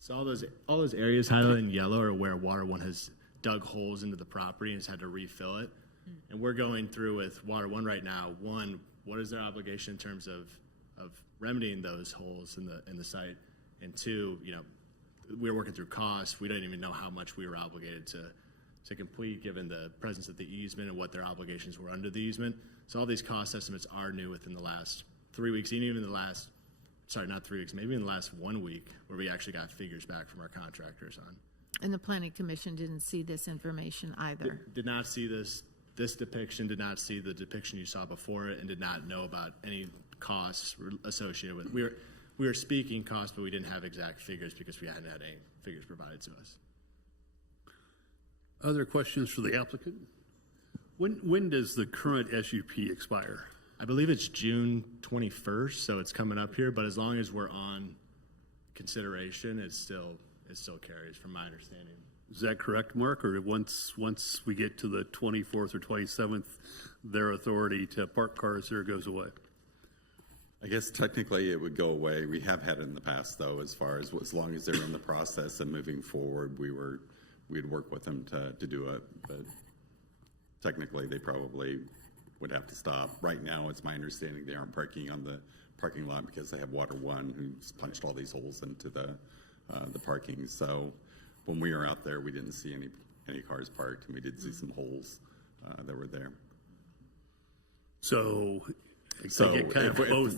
So all those areas highlighted in yellow are where Water One has dug holes into the property and has had to refill it. And we're going through with Water One right now. One, what is their obligation in terms of remedying those holes in the site? And two, we're working through costs. We don't even know how much we were obligated to complete given the presence of the easement and what their obligations were under the easement. So all these cost estimates are new within the last 3 weeks, even in the last, not 3 weeks, maybe in the last 1 week where we actually got figures back from our contractors on. And the Planning Commission didn't see this information either? Did not see this depiction, did not see the depiction you saw before it, and did not know about any costs associated with it. We were speaking costs, but we didn't have exact figures because we hadn't had any figures provided to us. Other questions for the applicant? When does the current SUP expire? I believe it's June 21st, so it's coming up here, but as long as we're on consideration, it still carries, from my understanding. Is that correct, Mark? Or once we get to the 24th or 27th, their authority to park cars there goes away? I guess technically it would go away. We have had it in the past, though, as long as they're in the process and moving forward, we'd work with them to do it. But technically, they probably would have to stop. Right now, it's my understanding they aren't parking on the parking lot because they have Water One who's punched all these holes into the parking. So when we were out there, we didn't see any cars parked, and we did see some holes that were there. So we could hold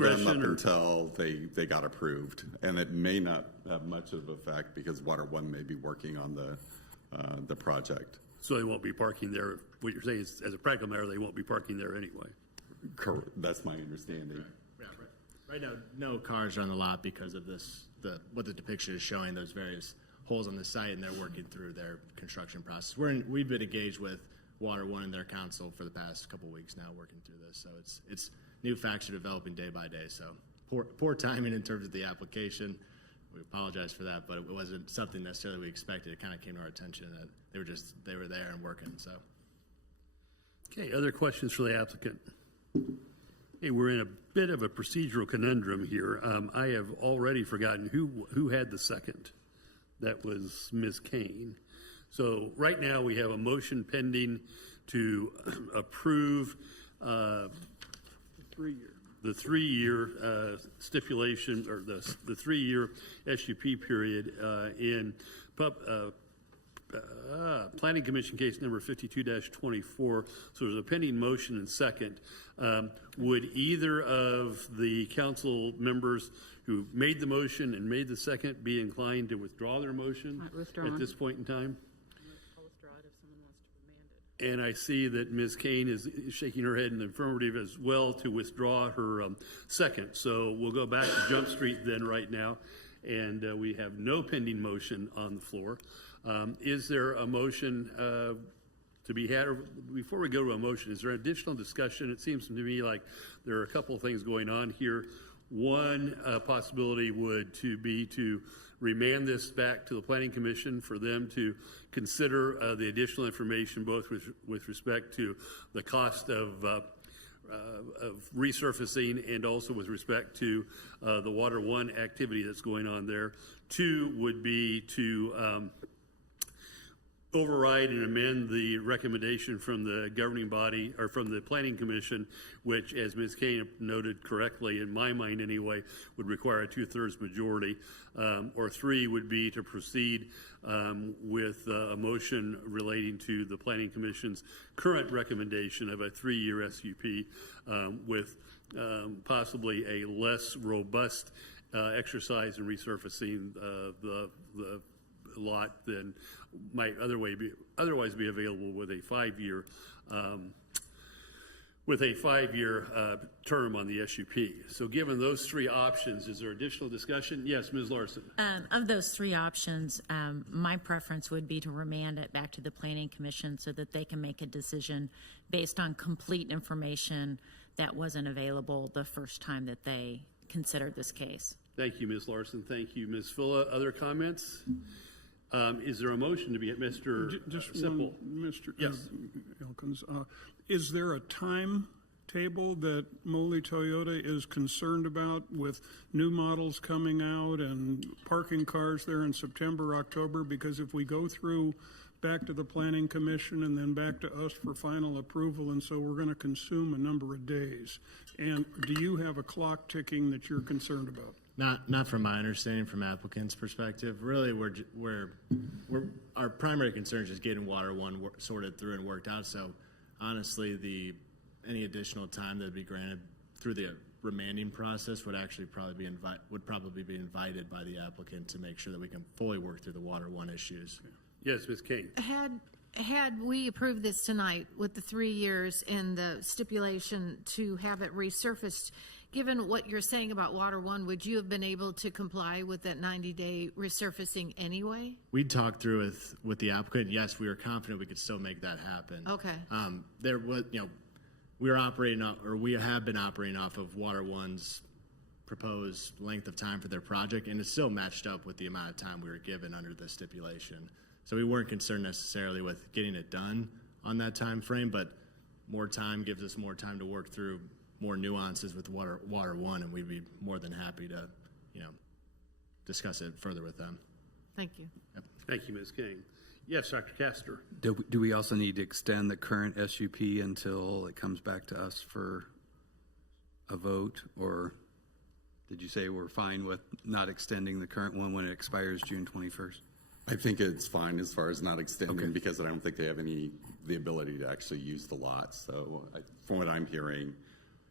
them up until they got approved, and it may not have much of an effect because Water One may be working on the project. So they won't be parking there. What you're saying is, as a practical matter, they won't be parking there anyway. Correct. That's my understanding. Yeah, right now, no cars are on the lot because of this. What the depiction is showing, those various holes on the site, and they're working through their construction process. We've been engaged with Water One and their council for the past couple of weeks now, working through this. So it's new facts are developing day by day. So poor timing in terms of the application. We apologize for that, but it wasn't something necessarily we expected. It kind of came to our attention that they were there and working. So, okay, other questions for the applicant? Hey, we're in a bit of a procedural conundrum here. I have already forgotten who had the second. That was Ms. Kane. So right now we have a motion pending to approve the 3-year stipulation, or the 3-year SUP period in Planning Commission case number 52-24. So there's a pending motion and second. Would either of the council members who made the motion and made the second be inclined to withdraw their motion at this point in time? And I see that Ms. Kane is shaking her head in the affirmative as well to withdraw her second. So we'll go back to Jump Street then right now. And we have no pending motion on the floor. Is there a motion to be had? Or before we go to a motion, is there additional discussion? It seems to me like there are a couple of things going on here. One possibility would be to remand this back to the Planning Commission for them to consider the additional information, both with respect to the cost of resurfacing and also with respect to the Water One activity that's going on there. Two would be to override and amend the recommendation from the governing body or from the Planning Commission, which, as Ms. Kane noted correctly, in my mind anyway, would require a 2/3 majority. Or three would be to proceed with a motion relating to the Planning Commission's current recommendation of a 3-year SUP with possibly a less robust exercise in resurfacing the lot than might otherwise be available with a 5-year term on the SUP. So given those three options, is there additional discussion? Yes, Ms. Larson. Of those three options, my preference would be to remand it back to the Planning Commission so that they can make a decision based on complete information that wasn't available the first time that they considered this case. Thank you, Ms. Larson. Thank you, Ms. Fulla. Other comments? Is there a motion to be at Mr. Just Simple? one, Mr. Yes. Elkins. Is there a timetable that Moli Toyota is concerned about with new models coming out and parking cars there in September, October? Because if we go through back to the Planning Commission and then back to us for final approval, and so we're going to consume a number of days. And do you have a clock ticking that you're concerned about? Not from my understanding, from applicants' perspective. Really, our primary concern is just getting Water One sorted through and worked out. So, honestly, any additional time that would be granted through the remanding process would actually probably be invited by the applicant to make sure that we can fully work through the Water One issues. Yes, Ms. Kane. Had we approved this tonight with the 3 years and the stipulation to have it resurfaced, given what you're saying about Water One, would you have been able to comply with that 90-day resurfacing anyway? We talked through with the applicant. Yes, we were confident we could still make that happen. Okay. There was, we have been operating off of Water One's proposed length of time for their project, and it's still matched up with the amount of time we were given under the stipulation. So we weren't concerned necessarily with getting it done on that time frame, but more time gives us more time to work through more nuances with Water One, and we'd be more than happy to, discuss it further with them. Thank you. Yep. Thank you, Ms. Kane. Yes, Dr. Castor. Do we also need to extend the current SUP until it comes back to us for a vote? Or did you say we're fine with not extending the current one when it expires June 21st? I think it's fine as far as not extending because I don't think they have the ability to actually use the lot. So from what I'm hearing,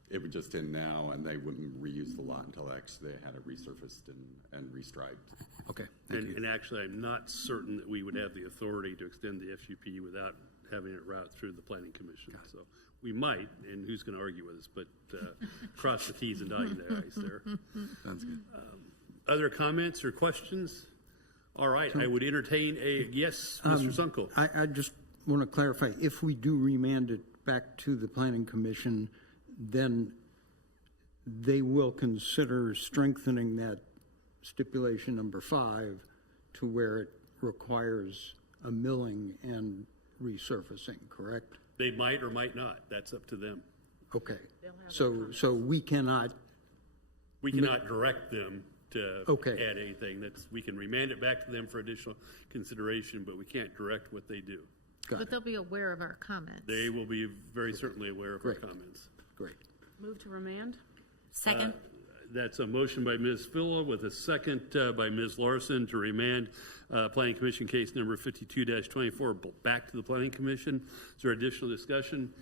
it would just end now and they wouldn't reuse the lot until actually they had it resurfaced and restriped. Okay. And actually, I'm not certain that we would have the authority to extend the FUP without having it route through the Planning Commission. So we might, and who's going to argue with us, but cross the T's and dot the I's there. Sounds good. Other comments or questions? All right, I would entertain yes, Mr. Zunkel. I just want to clarify, if we do remand it back to the Planning Commission, then they will consider strengthening that stipulation number 5 to where it requires a milling and resurfacing, correct? They might or might not. That's up to them. Okay. So we cannot... We cannot direct them to add anything. We can remand it back to them for additional consideration, but we can't direct what they do. But they'll be aware of our comments. They will be very certainly aware of our comments. Great. Move to remand? Second. That's a motion by Ms. Fulla with a second by Ms. Larson to remand Planning Commission case number 52-24 back to the Planning Commission. Is there additional discussion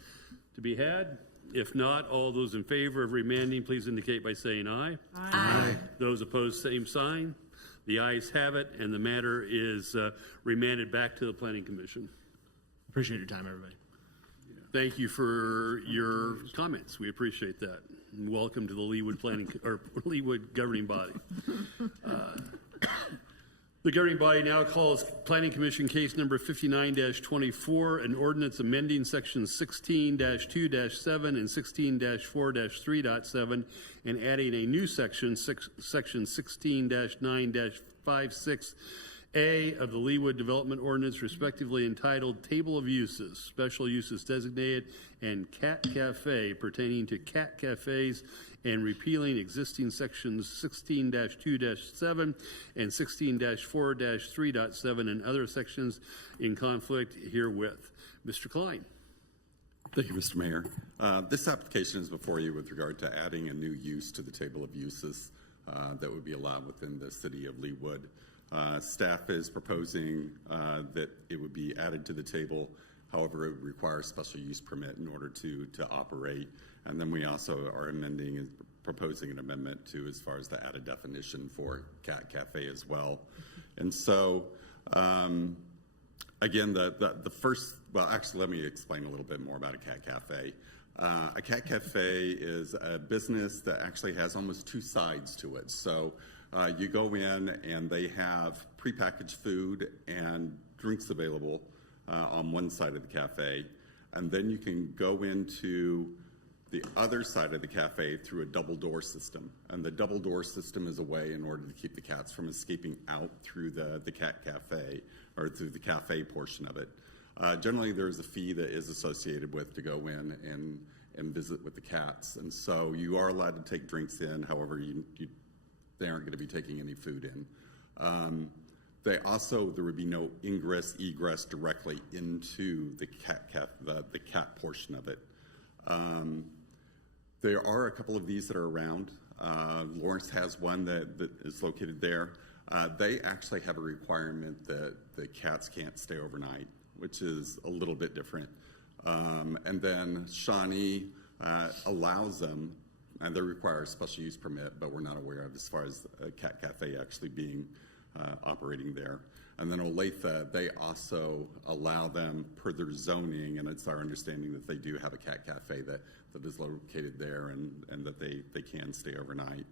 to be had? If not, all those in favor of remanding, please indicate by saying aye. Aye. Those opposed, same sign. The ayes have it, and the matter is remanded back to the Planning Commission. Appreciate your time, everybody. Thank you for your comments. We appreciate that. And welcome to the Leawood Leawood governing body. The governing body now calls Planning Commission case number 59-24, an ordinance amending sections 16-2-7 and 16-4-3.7 and adding a new section 16-9-56A of the Leawood Development Ordinance, respectively entitled Table of Uses, Special Uses Designated, and Cat Cafe pertaining to cat cafes, and repealing existing sections 16-2-7 and 16-4-3.7 and other sections in conflict herewith. Mr. Klein. Thank you, Mr. Mayor. This application is before you with regard to adding a new use to the table of uses that would be allowed within the city of Leawood. Staff is proposing that it would be added to the table. However, it would require a special use permit in order to operate. And then we also are proposing an amendment to as far as the added definition for cat cafe as well. And so, again, the first, well, actually, let me explain a little bit more about a cat cafe. A cat cafe is a business that actually has almost two sides to it. So you go in and they have prepackaged food and drinks available on one side of the cafe, and then you can go into the other side of the cafe through a double door system. And the double door system is a way in order to keep the cats from escaping out through the cat cafe or through the cafe portion of it. Generally, there's a fee that is associated with to go in and visit with the cats. And so you are allowed to take drinks in, however, they aren't going to be taking any food in. There would be no egress directly into the cat portion of it. There are a couple of these that are around. Lawrence has one that is located there. They actually have a requirement that the cats can't stay overnight, which is a little bit different. And then Shawnee allows them, and they require a special use permit, but we're not aware of as far as a cat cafe actually being operating there. And then Olathe, they also allow them per their zoning, and it's our understanding that they do have a cat cafe that is located there and that they can stay overnight.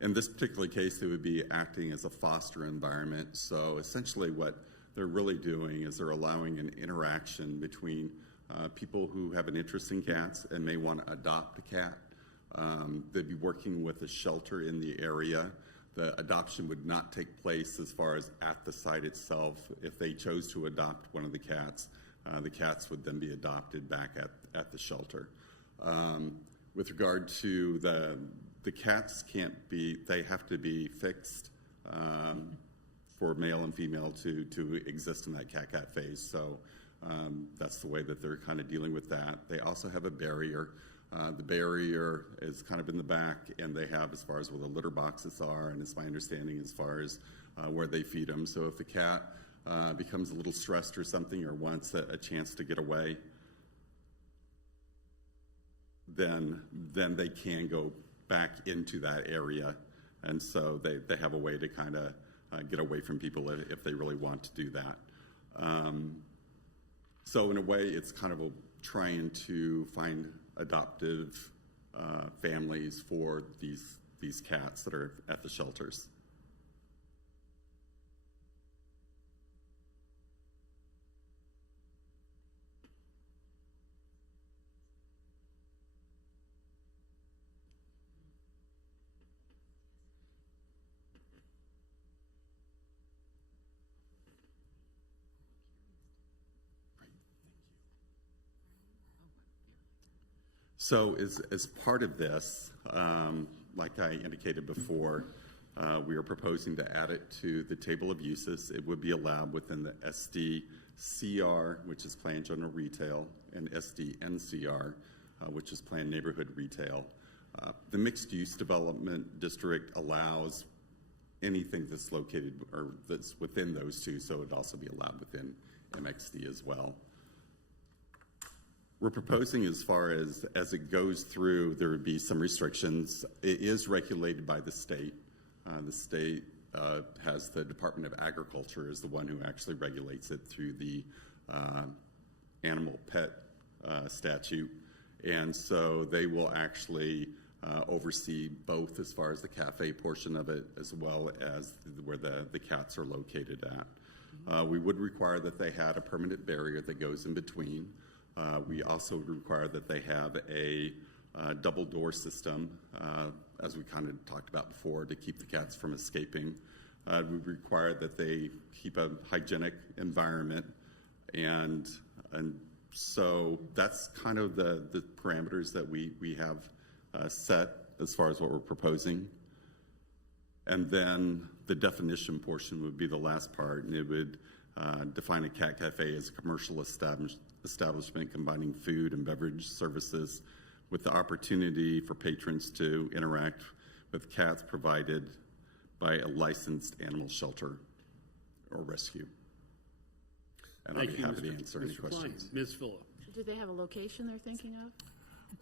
In this particular case, they would be acting as a foster environment. So essentially what they're really doing is they're allowing an interaction between people who have an interest in cats and may want to adopt a cat. They'd be working with a shelter in the area. The adoption would not take place as far as at the site itself. If they chose to adopt one of the cats would then be adopted back at the shelter. With regard to the cats they have to be fixed for male and female to exist in that cat phase. So that's the way that they're kind of dealing with that. They also have a barrier. The barrier is kind of in the back, and they have as far as where the litter boxes are, and it's my understanding as far as where they feed them. So if the cat becomes a little stressed or something or wants a chance to get away, then they can go back into that area. And so they have a way to kind of get away from people if they really want to do that. So in a way, it's kind of trying to find adoptive families for these cats that are at the shelters. So as part of this, like I indicated before, we are proposing to add it to the table of uses. It would be allowed within the SDCR, which is Planned General Retail, and SDNCR, which is Planned Neighborhood Retail. The Mixed Use Development District allows anything that's located or that's within those two, so it would also be allowed within MXD as well. We're proposing as far as it goes through, there would be some restrictions. It is regulated by the state. The state has the Department of Agriculture is the one who actually regulates it through the animal pet statute. And so they will actually oversee both as far as the cafe portion of it as well as where the cats are located at. We would require that they had a permanent barrier that goes in between. We also would require that they have a double door system, as we kind of talked about before, to keep the cats from escaping. We require that they keep a hygienic environment, and so that's kind of the parameters that we have set as far as what we're proposing. And then the definition portion would be the last part, and it would define a cat cafe as a commercial establishment combining food and beverage services with the opportunity for patrons to interact with cats provided by a licensed animal shelter or rescue. And I'll be happy to answer any questions. Ms. Phillip. Do they have a location they're thinking of?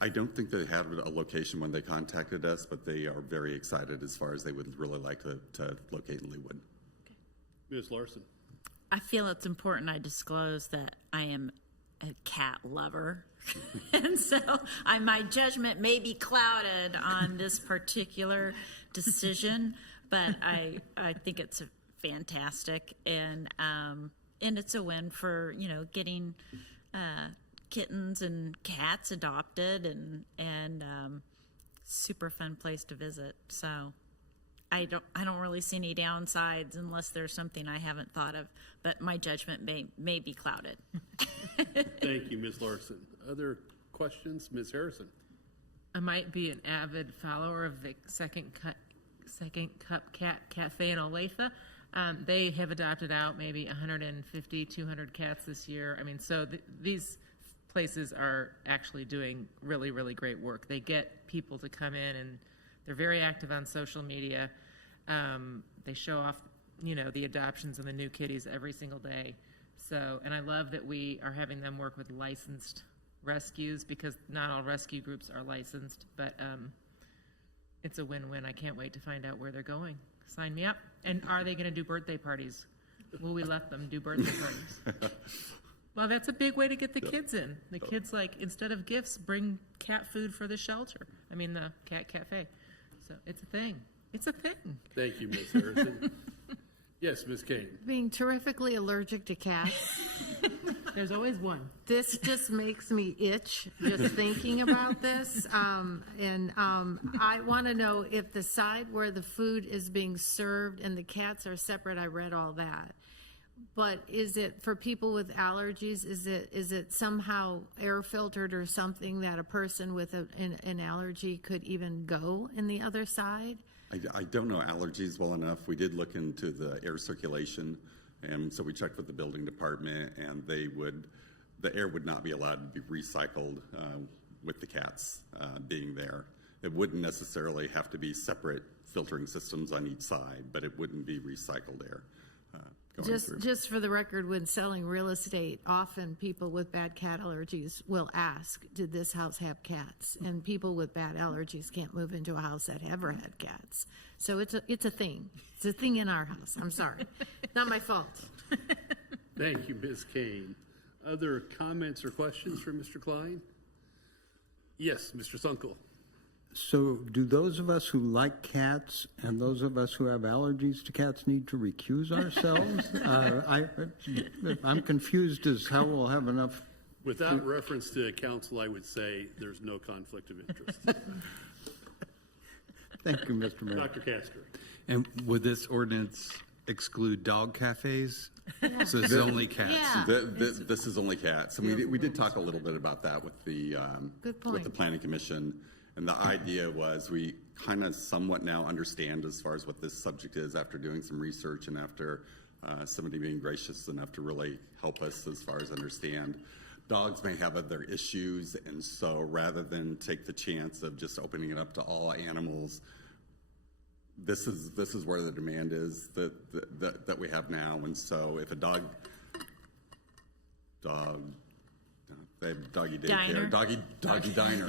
I don't think they had a location when they contacted us, but they are very excited as far as they would really like to locate in Leawood. Ms. Larson. I feel it's important I disclose that I am a cat lover. And so my judgment may be clouded on this particular decision, but I think it's fantastic, and it's a win for, getting kittens and cats adopted, and super fun place to visit. So I don't really see any downsides unless there's something I haven't thought of, but my judgment may be clouded. Thank you, Ms. Larson. Other questions? Ms. Harrison. I might be an avid follower of the Second Cup Cat Cafe in Olathe. They have adopted out maybe 150, 200 cats this year. I mean, so these places are actually doing really, really great work. They get people to come in, and they're very active on social media. They show off, the adoptions and the new kitties every single day. So, and I love that we are having them work with licensed rescues, because not all rescue groups are licensed, but it's a win-win. I can't wait to find out where they're going. Sign me up. And are they going to do birthday parties? Will we let them do birthday parties? Well, that's a big way to get the kids in. The kids, instead of gifts, bring cat food for the shelter. The cat cafe. So it's a thing. It's a thing. Thank you, Ms. Harrison. Yes, Ms. Kane. Being terrifically allergic to cats, there's always one. This just makes me itch just thinking about this. I want to know if the side where the food is being served and the cats are separate. I read all that. But is it for people with allergies? Is it somehow air filtered or something that a person with an allergy could even go in the other side? I don't know allergies well enough. We did look into the air circulation, and so we checked with the building department, and the air would not be allowed to be recycled with the cats being there. It wouldn't necessarily have to be separate filtering systems on each side, but it wouldn't be recycled air. Just for the record, when selling real estate, often people with bad cat allergies will ask, did this house have cats? And people with bad allergies can't move into a house that ever had cats. So it's a thing. It's a thing in our house. I'm sorry. Not my fault. Thank you, Ms. Kane. Other comments or questions for Mr. Klein? Yes, Mr. Sunkel. So do those of us who like cats and those of us who have allergies to cats need to recuse ourselves? I'm confused as how we'll have enough. Without reference to council, I would say there's no conflict of interest. Thank you, Mr. Mayor. Dr. Castor. And would this ordinance exclude dog cafes? So this is only cats? Yeah. This is only cats. And we did talk a little bit about that with the Planning Commission. And the idea was we kind of somewhat now understand as far as what this subject is after doing some research and after somebody being gracious enough to really help us as far as understand. Dogs may have other issues, and so rather than take the chance of just opening it up to all animals, this is where the demand is that we have now. And so if a doggy daycare, doggy diner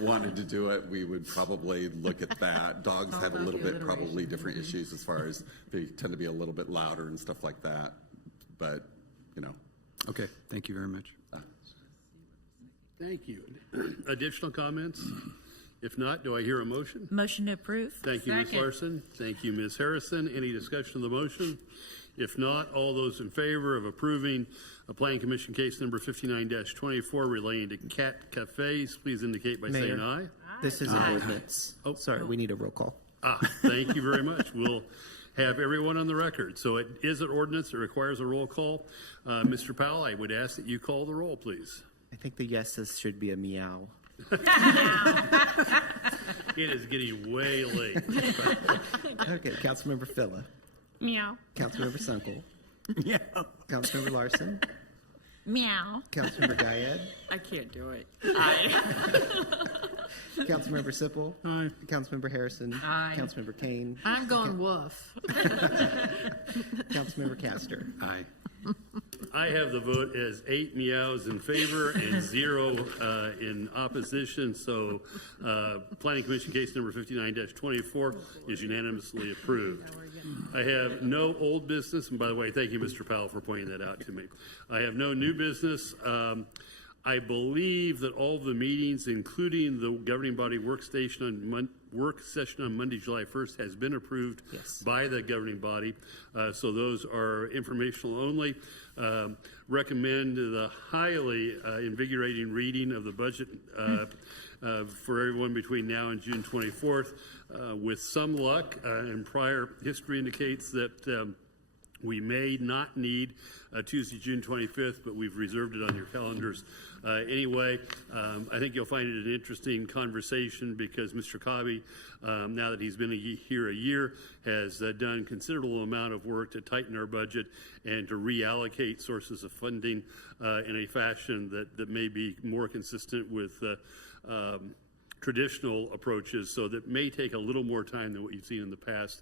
wanted to do it, we would probably look at that. Dogs have a little bit probably different issues as far as they tend to be a little bit louder and stuff like that. But Okay, thank you very much. Thank you. Additional comments? If not, do I hear a motion? Motion to approve. Thank you, Ms. Larson. Thank you, Ms. Harrison. Any discussion of the motion? If not, all those in favor of approving a Planning Commission case number 59-24 relating to cat cafes, please indicate by saying aye. This is an ordinance. Oh, sorry, we need a roll call. Thank you very much. We'll have everyone on the record. So it is an ordinance. It requires a roll call. Mr. Powell, I would ask that you call the roll, please. I think the yeses should be a meow. It is getting way late. Okay, Councilmember Phila. Meow. Councilmember Sunkel. Yeah. Councilmember Larson. Meow. Councilmember Diad. I can't do it. Councilmember Sipple. Aye. Councilmember Harrison. Aye. Councilmember Kane. I'm going woof. Councilmember Castor. Aye. I have the vote as 8 meows in favor and 0 in opposition. So Planning Commission case number 59-24 is unanimously approved. I have no old business. And by the way, thank you, Mr. Powell, for pointing that out to me. I have no new business. I believe that all the meetings, including the governing body work session on Monday, July 1st, has been approved by the governing body. So those are informational only. Recommend the highly invigorating reading of the budget for everyone between now and June 24th. With some luck, and prior history indicates that we may not need Tuesday, June 25th, but we've reserved it on your calendars. Anyway, I think you'll find it an interesting conversation because Mr. Cobby, now that he's been here a year, has done considerable amount of work to tighten our budget and to reallocate sources of funding in a fashion that may be more consistent with traditional approaches, so that may take a little more time than what you've seen in the past,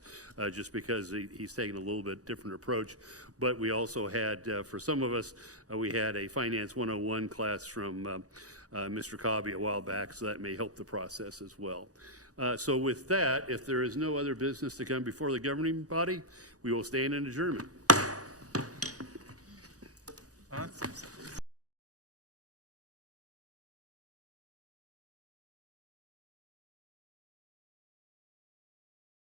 just because he's taken a little bit different approach. But we also had, for some of us, we had a Finance 101 class from Mr. Cobby a while back, so that may help the process as well. So with that, if there is no other business to come before the governing body, we will stand in adjournment.